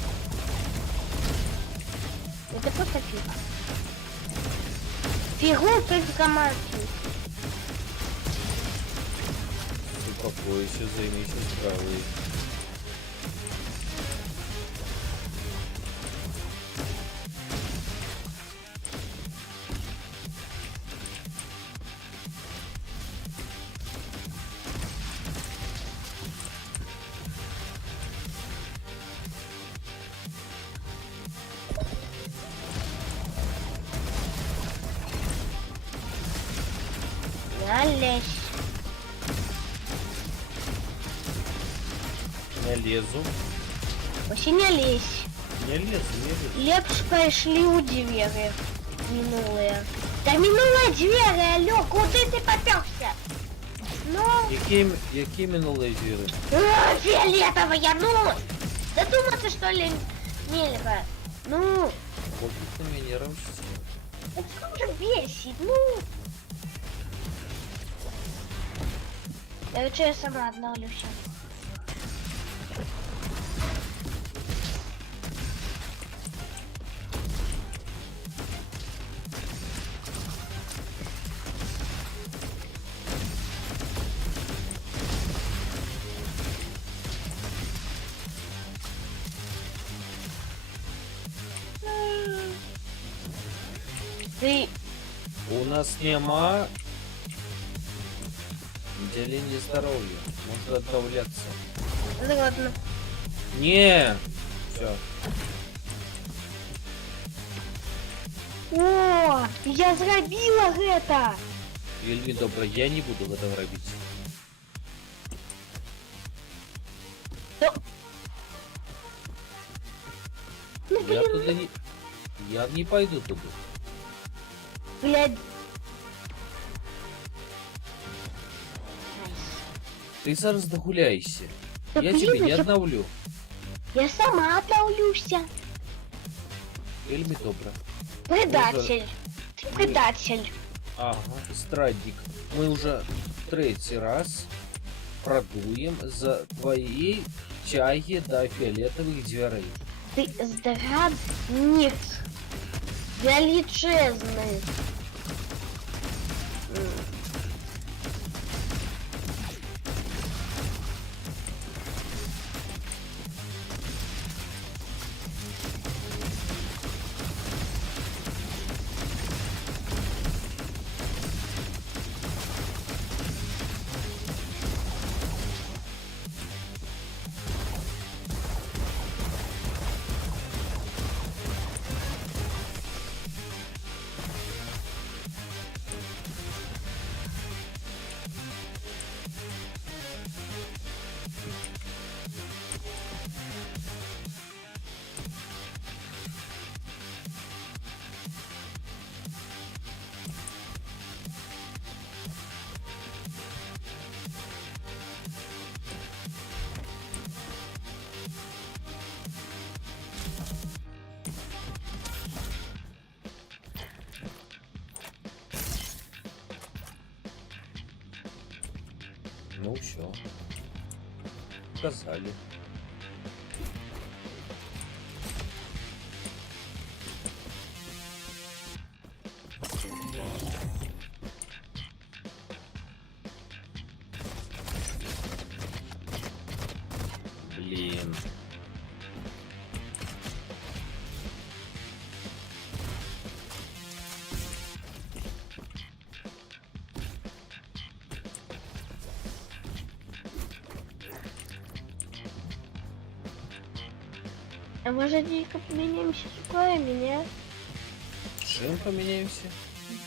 Это просто фига. Фигу предкоманки. Успокойся, займись справой. Не лезь. Не лезу. Вообще не лезь. Не лезу, не лезу. Лепш пайшлі ў дзверы мінулыя. Да мінулыя дзверы, алё, куды ты папёрся? Ну, Які минулые звери? фиолетовая, ну! Задуматься, что ли, нельзя? Ну, Вот ты меня не равшишься. это что же бесит, ну! Да что я сама обновлюсь. Ты... У нас нема деления здоровья. Можно отправляться. Ладно. Не! Все. О, я зрабіла гэта! Вельми добро, я не буду этого робить. Ну, Я блин, туда не... Я не пойду туда. блядь. Ты зараз догуляйся. Да Я блин, тебе не я- обновлю. Я сама обновлюся. Вельми добро. Предатель. Ты предатель. Ага, страдник. Мы уже третий раз продуем за твоей тяги до фиолетовых дверей. Ты здрадник величезный. Ну все. Сказали. Блин. А может, дико поменяемся суками, не? Чем поменяемся?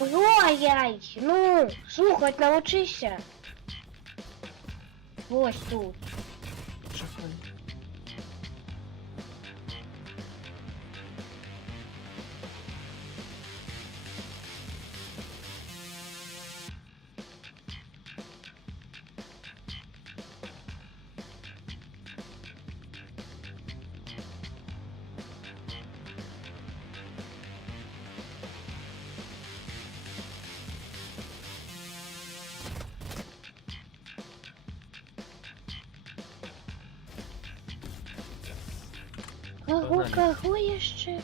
Брой! Ну, слухать научися. Ось тут. Чекай. Кого еще?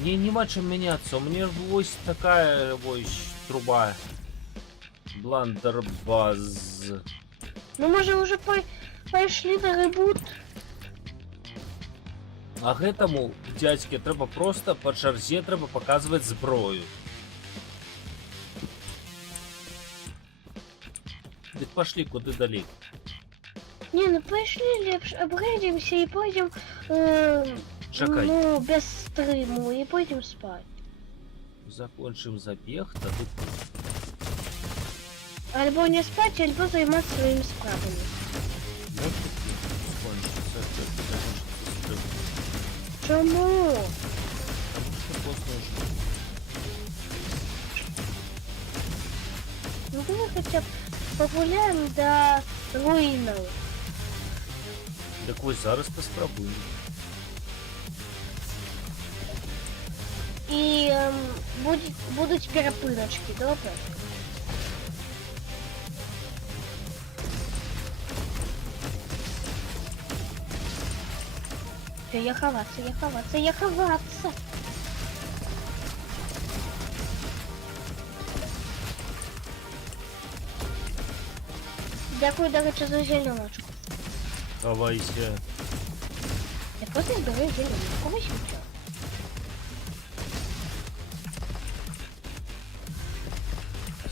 Мне нема чем меняться. У меня вось такая вось труба. Бландербаз. Ну, может, уже пошли на ребут? А гэтаму дядьке трэба просто па чарзе трэба паказваць зброю. Дык пошли куды далей. Не, ну пошли лепш, обрядимся и пойдем, Чакай. ну, без стриму, и пойдем спать. Закончим забег, тады Альбо не спать, альбо заниматься своими справами. может закончится. Чему? Потому что поздно уже. Ну, давай хотя бы погуляем до руинов. Так вось зараз паспрабуем. И будут перепыночки, добре? Всё, я ховаться. Дякую, до речі, за зеленочку. Хавайся. Я просто беру зеленочку. Ось і все.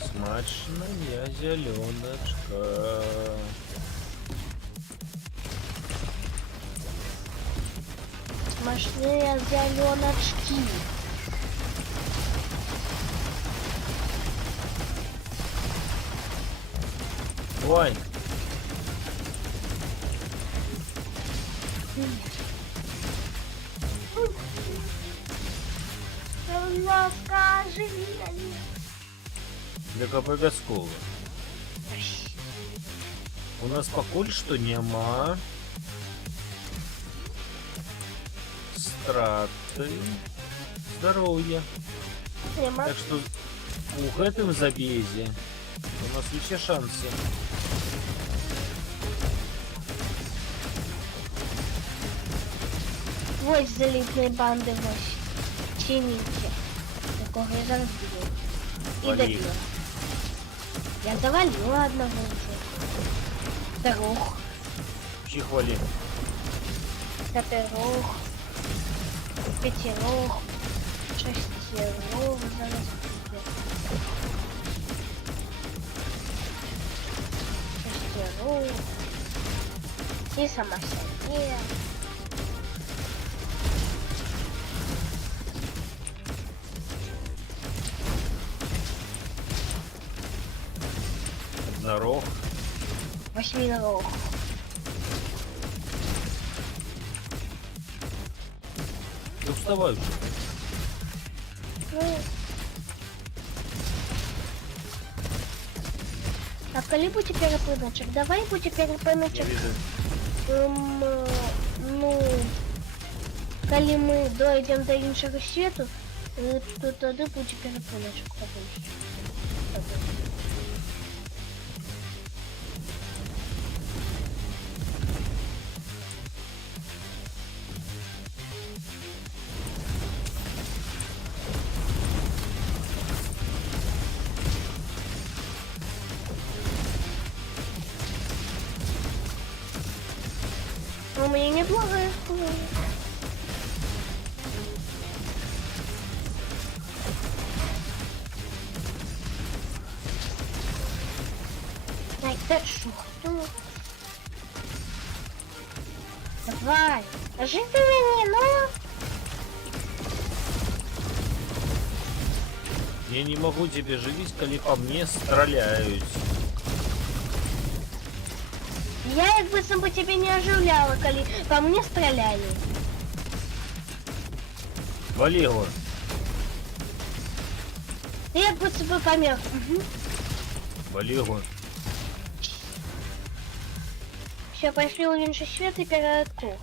Смачная зеленочка. Смачные зеленочки. Ой, Скажи. так абавязкова. У нас пакуль што няма страты здароўя. Нема. Так што у гэтым забезе у нас усе шансы. Ось з елітної банди ось. Чиніть. Якого я зараз б'ю. І Вали. доб'ю. Я завалила одного вже. Двох. Психвали. Чотирьох. П'ятірох. Шестерох. Зараз буде. Шестерох. І сама себе. Однорог. Восьминог. Ты вставай уже. Ну. А коли буде перепиночок? Давай буде Я перепиночок. вижу. Ну, коли ми дойдемо до іншого світу, то тоді буде перепиночок побольше. У меня неплохая хуйня. Ай, да шо? Давай, жить ты меня, ну. Я не могу тебе живить, коли по мне стреляют. Я як би сам по тебе не оживляла, коли по мне стреляли. Вали его. Ты як бы себе помер. Угу. Вали его. Все, пошли в інший світ і перету.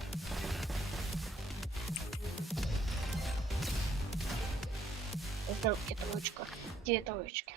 Это где троечка? Где троечки?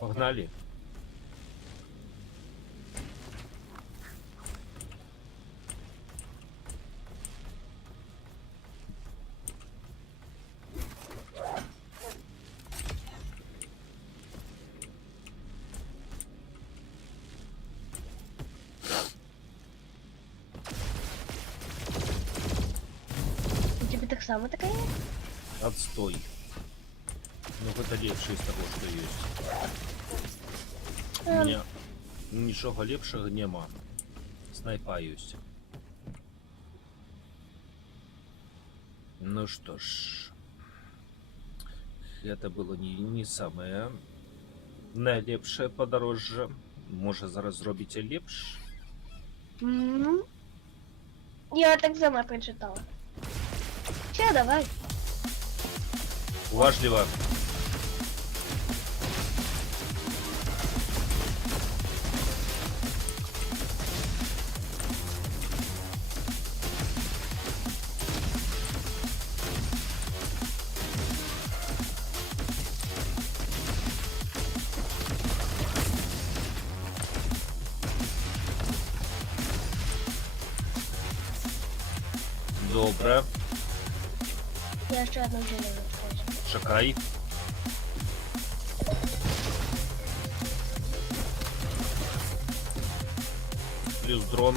Погнали. У тебе так само такая? Отстой. Ну, гэта лепшае з таго, што ёсць. У меня нічога лепшага няма. Снайпа ёсць. Ну что ж. Это было не самое найлепшае падарожжа. Можа, зараз зробіце лепш? Ну, я так сама прочитала. Все, давай. Уважліва. Добре. Я еще одну железо скажу. Чекай. Плюс дрон.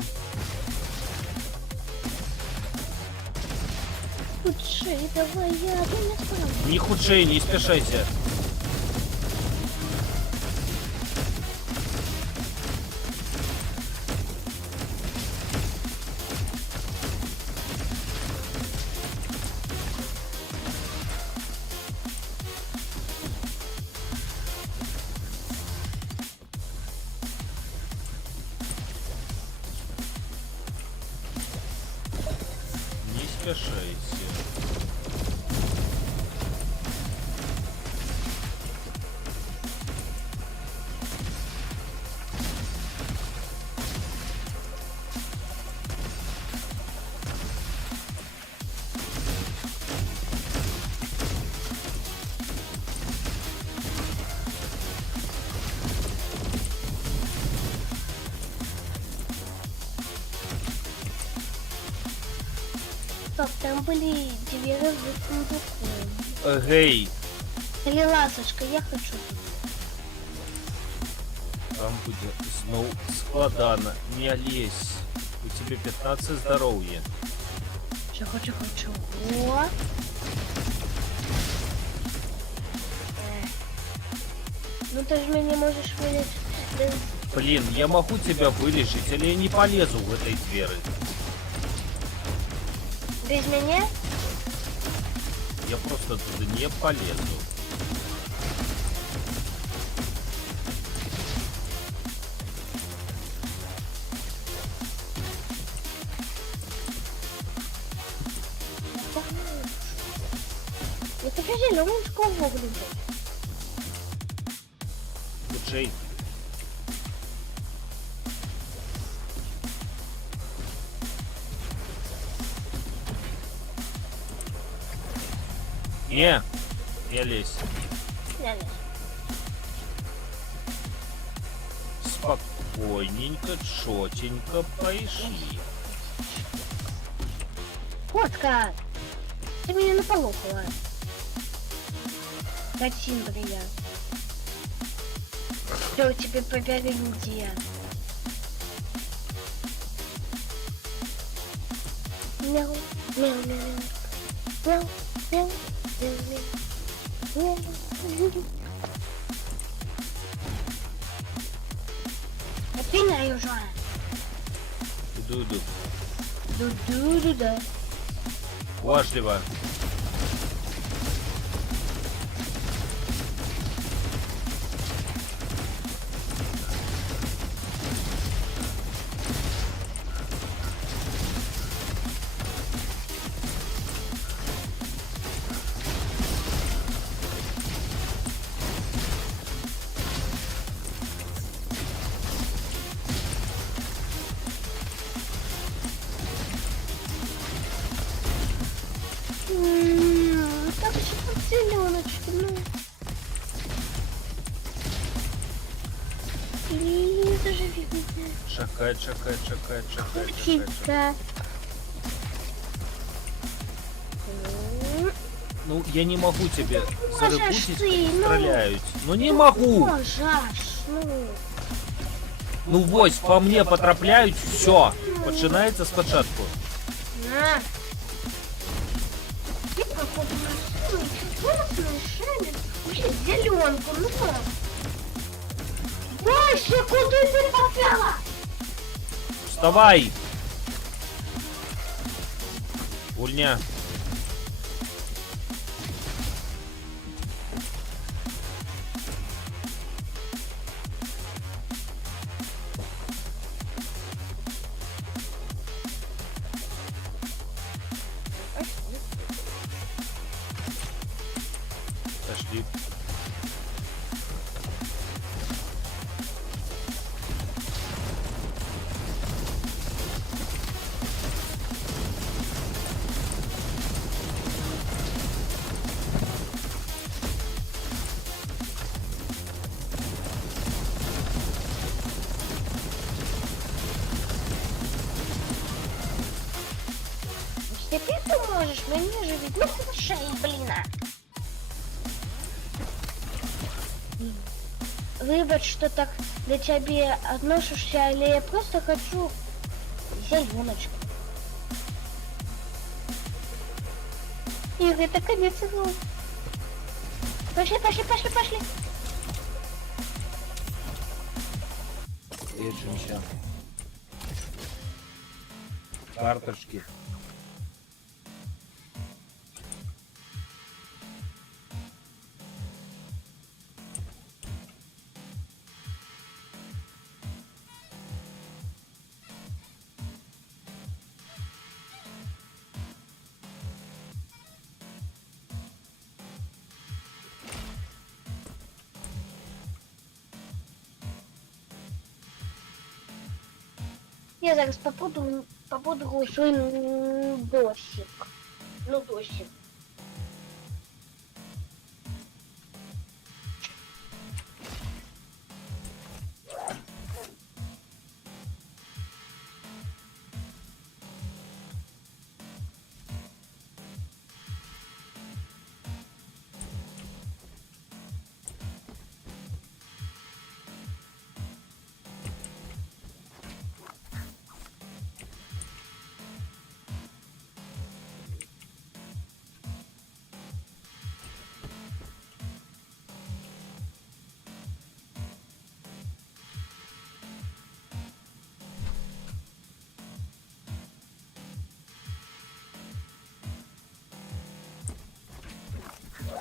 Худший, давай я не справлюсь. Не худшей, не спешайте. Не спешайте. Стоп, там были двери с сундуком. Гей, Или ласочка, я хочу. там буде знов складано. Не лезь. У тебе 15 здоровья. Чего, чего, чего? Ну ты же меня можешь вылечить. Блин, я могу тебя вылечить, или я не полезу в этой двери? Без меня? Я просто туда не полезу. Я хочу зеленочку выглядеть. Худшей. Не лезь. Не, не. Спокойненько, чётенько пошли. Котка! Ты меня наполохала. Катин, я. Что у тебя повернутия? Мяу, мяу, мяу, мяу, мяу, мяу, мяу, мяу. Отпинай уже. Иду. Ду-ду-ду-да. Важливо. Чекай. Тихо. Ну, я не могу тебе зарыбутить, ты, ну. стреляют. Ну не могу. Можешь, ну. Ну вось, по мне потрапляють, все. Починається спочатку. На. Ты походу машину. Вот машина. Вообще зеленку, ну. Вася, куда ты попала? Вставай! Ульня. Пошли. Теперь ты можешь меня же ведь. Ну, слушай, блин. Выбрать, что так для тебя относишься, или я просто хочу зеленочку. Игорь, это конец игры. Пошли. Лечимся. Карточки. Я зараз попробую свой досик. Ну, досик.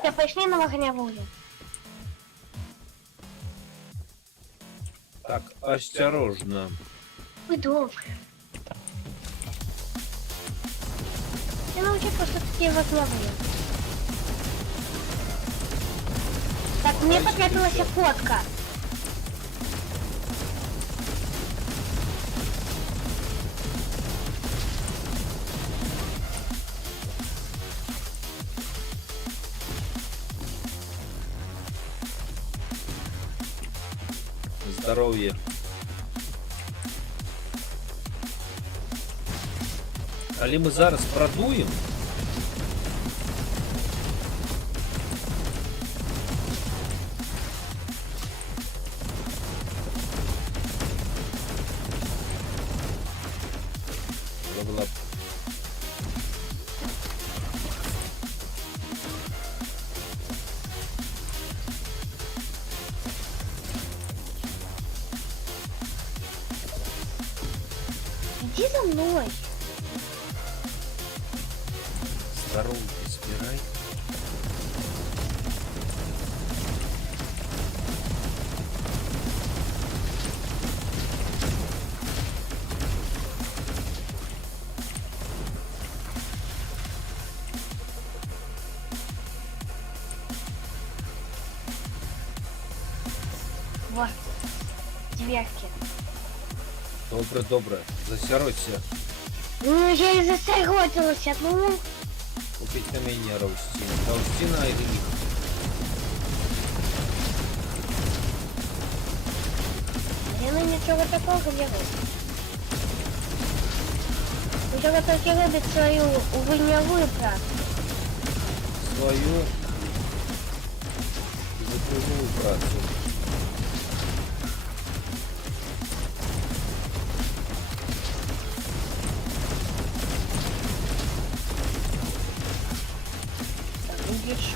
Я пошли на вогневую. Так, осторожно. Вы добрый. Я научу просто такие вогневые. Так, мне потребовалась фотка. Здоровье. Але мы зараз продуем. Левел ап. Иди за мной. Здоровье собирай. Вот. Дверки. Добре. Засяройся. Ну, я и засоротилась. Ну, Купить на меня Раустина. Раустина или их? я на нічого такого не робить. Нічого тільки робить свою винявую працю. Свою запрягую працю. Видишь,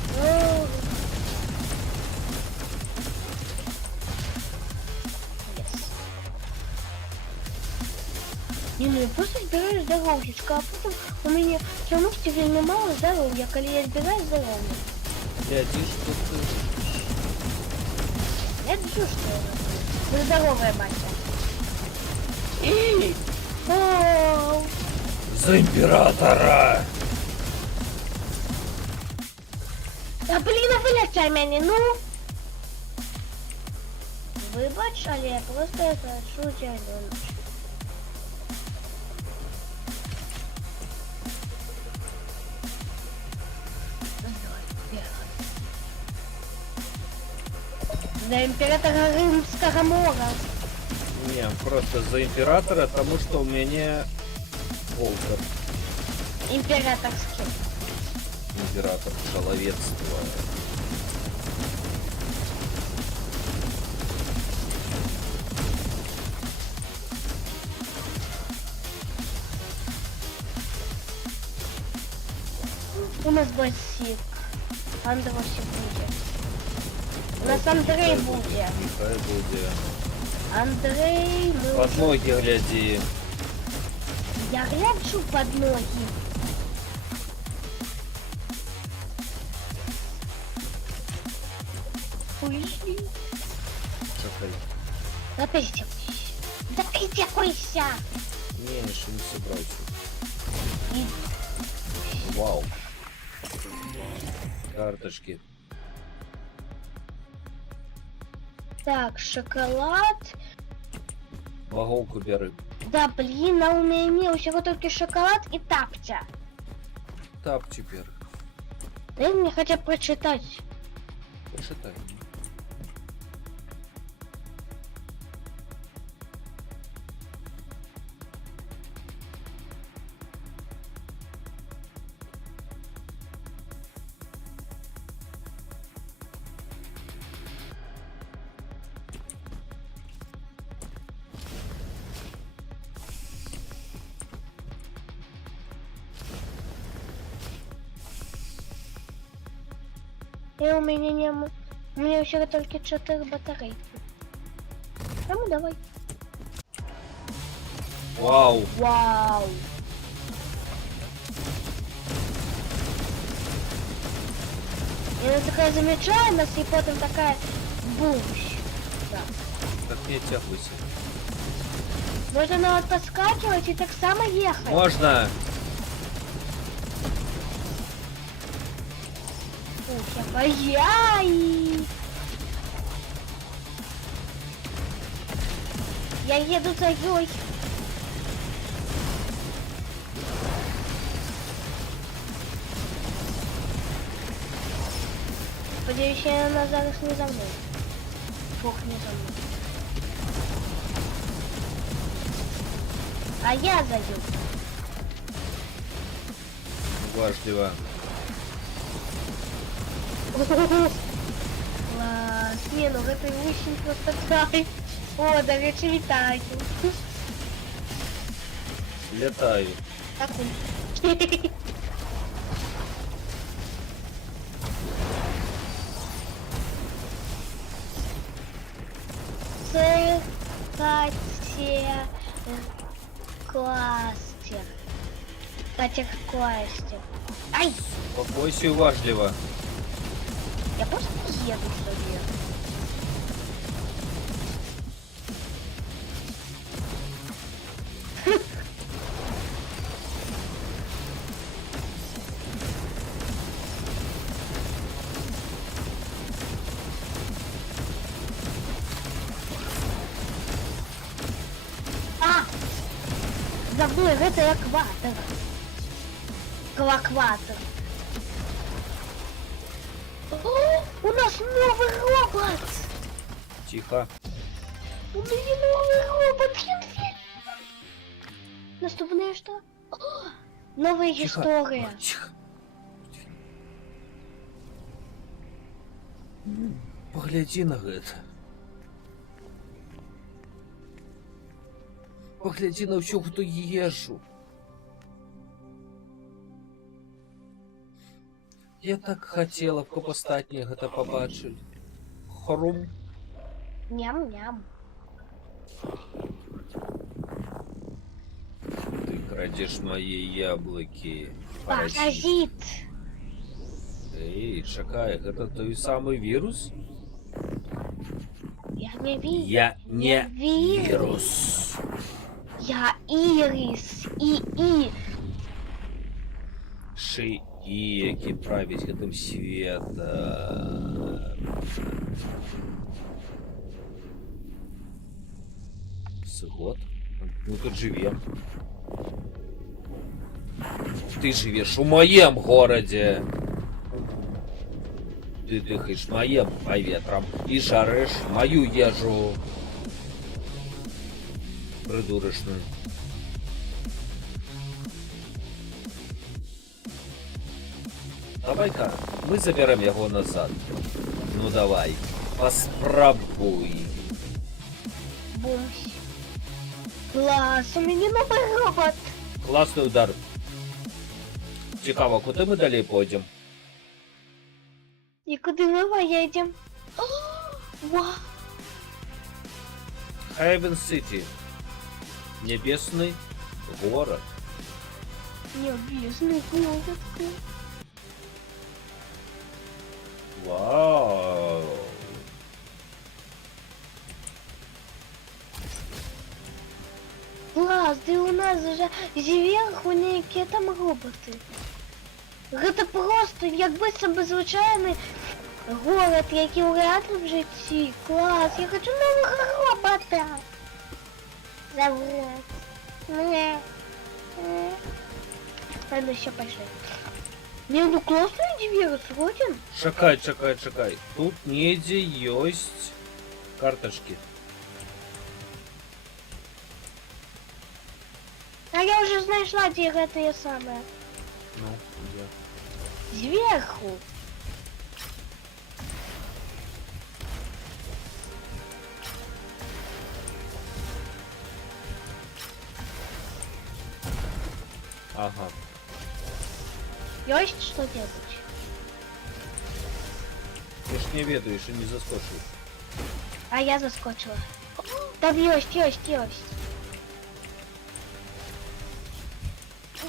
не, ну я просто збираю здоров'ячка, а потім у мене чомусь вельми мало здоров'я, коли я збираю здоров'я. Блядь, и что ты? Я держу, что я люблю. Вы здоровая, батя. Оу. За императора! Та блін, вилячай мене, ну! Вибач, але я просто хочу тебе. За императора Римского мора. Не, просто за императора, потому что у меня Волкер, Императорский. император шаловецтва. У нас Басик. Андросик будет. У нас Андрей будет. Михаил будет. Андрей, мы Под уже... ноги гляди. Я гляджу под ноги. Ушли. Шахаль. Запиздякуйся. Не, еще не собрался. И Вау. Карточки. так, шоколад. Ваголку бери. Да, блин, а у меня усього только шоколад и тапча. Тап теперь. Дай мне хотя бы прочитать. Почитай. И у меня не... У меня усього только 4 батарейки. А ну давай. Вау. Вау. И она такая замечает нас, и потом такая бумщ. Да. Так не тягуйся. Можно нам подскакивать и так само ехать. Можно. Ай-яй! Я еду за Ёй. Сподіваюся, вона зараз не за мною. Фух, не за мною. А я за Ёй. Важливо. Класс. Не, ну это очень просто кайф. О, до речі, вітаю. Летаю. Так. Кластер. Катер кластер. Ай! Спокойся и важливо. Я просто еду собі. А! Забыл, это экватор. Квакватор. О, у нас новый робот! Тихо. У меня новый робот, Наступное что? О, новая Тихо. история. Тихо. Погляди на гэта. Погляди на ўсю гэту ежу. Я так хацела, каб астатнія гэта пабачылі. Хрум. Ням-ням. Ты крадешь мои яблоки. Паразит. Эй, чакай, гэта той самый вирус? Я не вижу. Я не вирус. вирус. Я Ирис. И. Ши і які правіць гэтым светом. Згод? Ну тут живем. Ты живешь у моем городе. Ты дыхаешь моим поветром и жаришь мою ежу. Придурочную. Давай-ка, мы заберем его назад. Ну давай, поспробуй. Бумс. Класс, у меня новый робот. Классный удар. Цікаво, куди ми далі пойдем? И куда мы поедем? О, вау. Хейвен Сити. Небесный город. Небесный город. Вау. Класс, да у нас уже зверху некие там роботы. Это просто як быццам бы звычайны город, які ў рэальным жыцці. Класс, я хочу нового робота. Забрать. Ладно, все, пошли. Не, ну классный двери, сроден. Чакай, чакай, чакай. Тут недзе ёсць карточки. А я уже знайшла, дзе гэтыя самыя. Ну, я. Зверху. Ага. Ёсць што-небудзь? Ты ж не ведаеш і не заскочыш. А я заскочила. Там ёсць.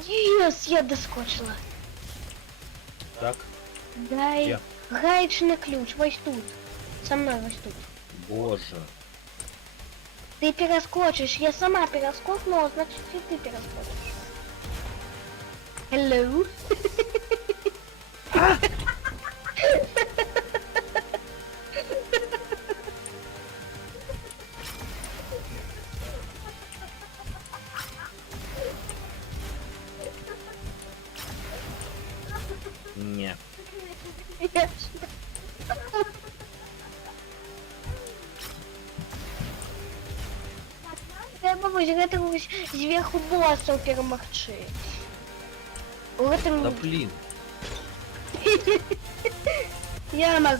Yes, я доскочила. Так? Дай Я. гаечный ключ, вось тут. Со мной вось тут. Боже. Ты перескочишь, я сама перескокнула, значит и ты перескочишь. Hello. Не. Трэба вось гэта вось зверху боссаў перамагчы. У гэтым Да блин. я могу.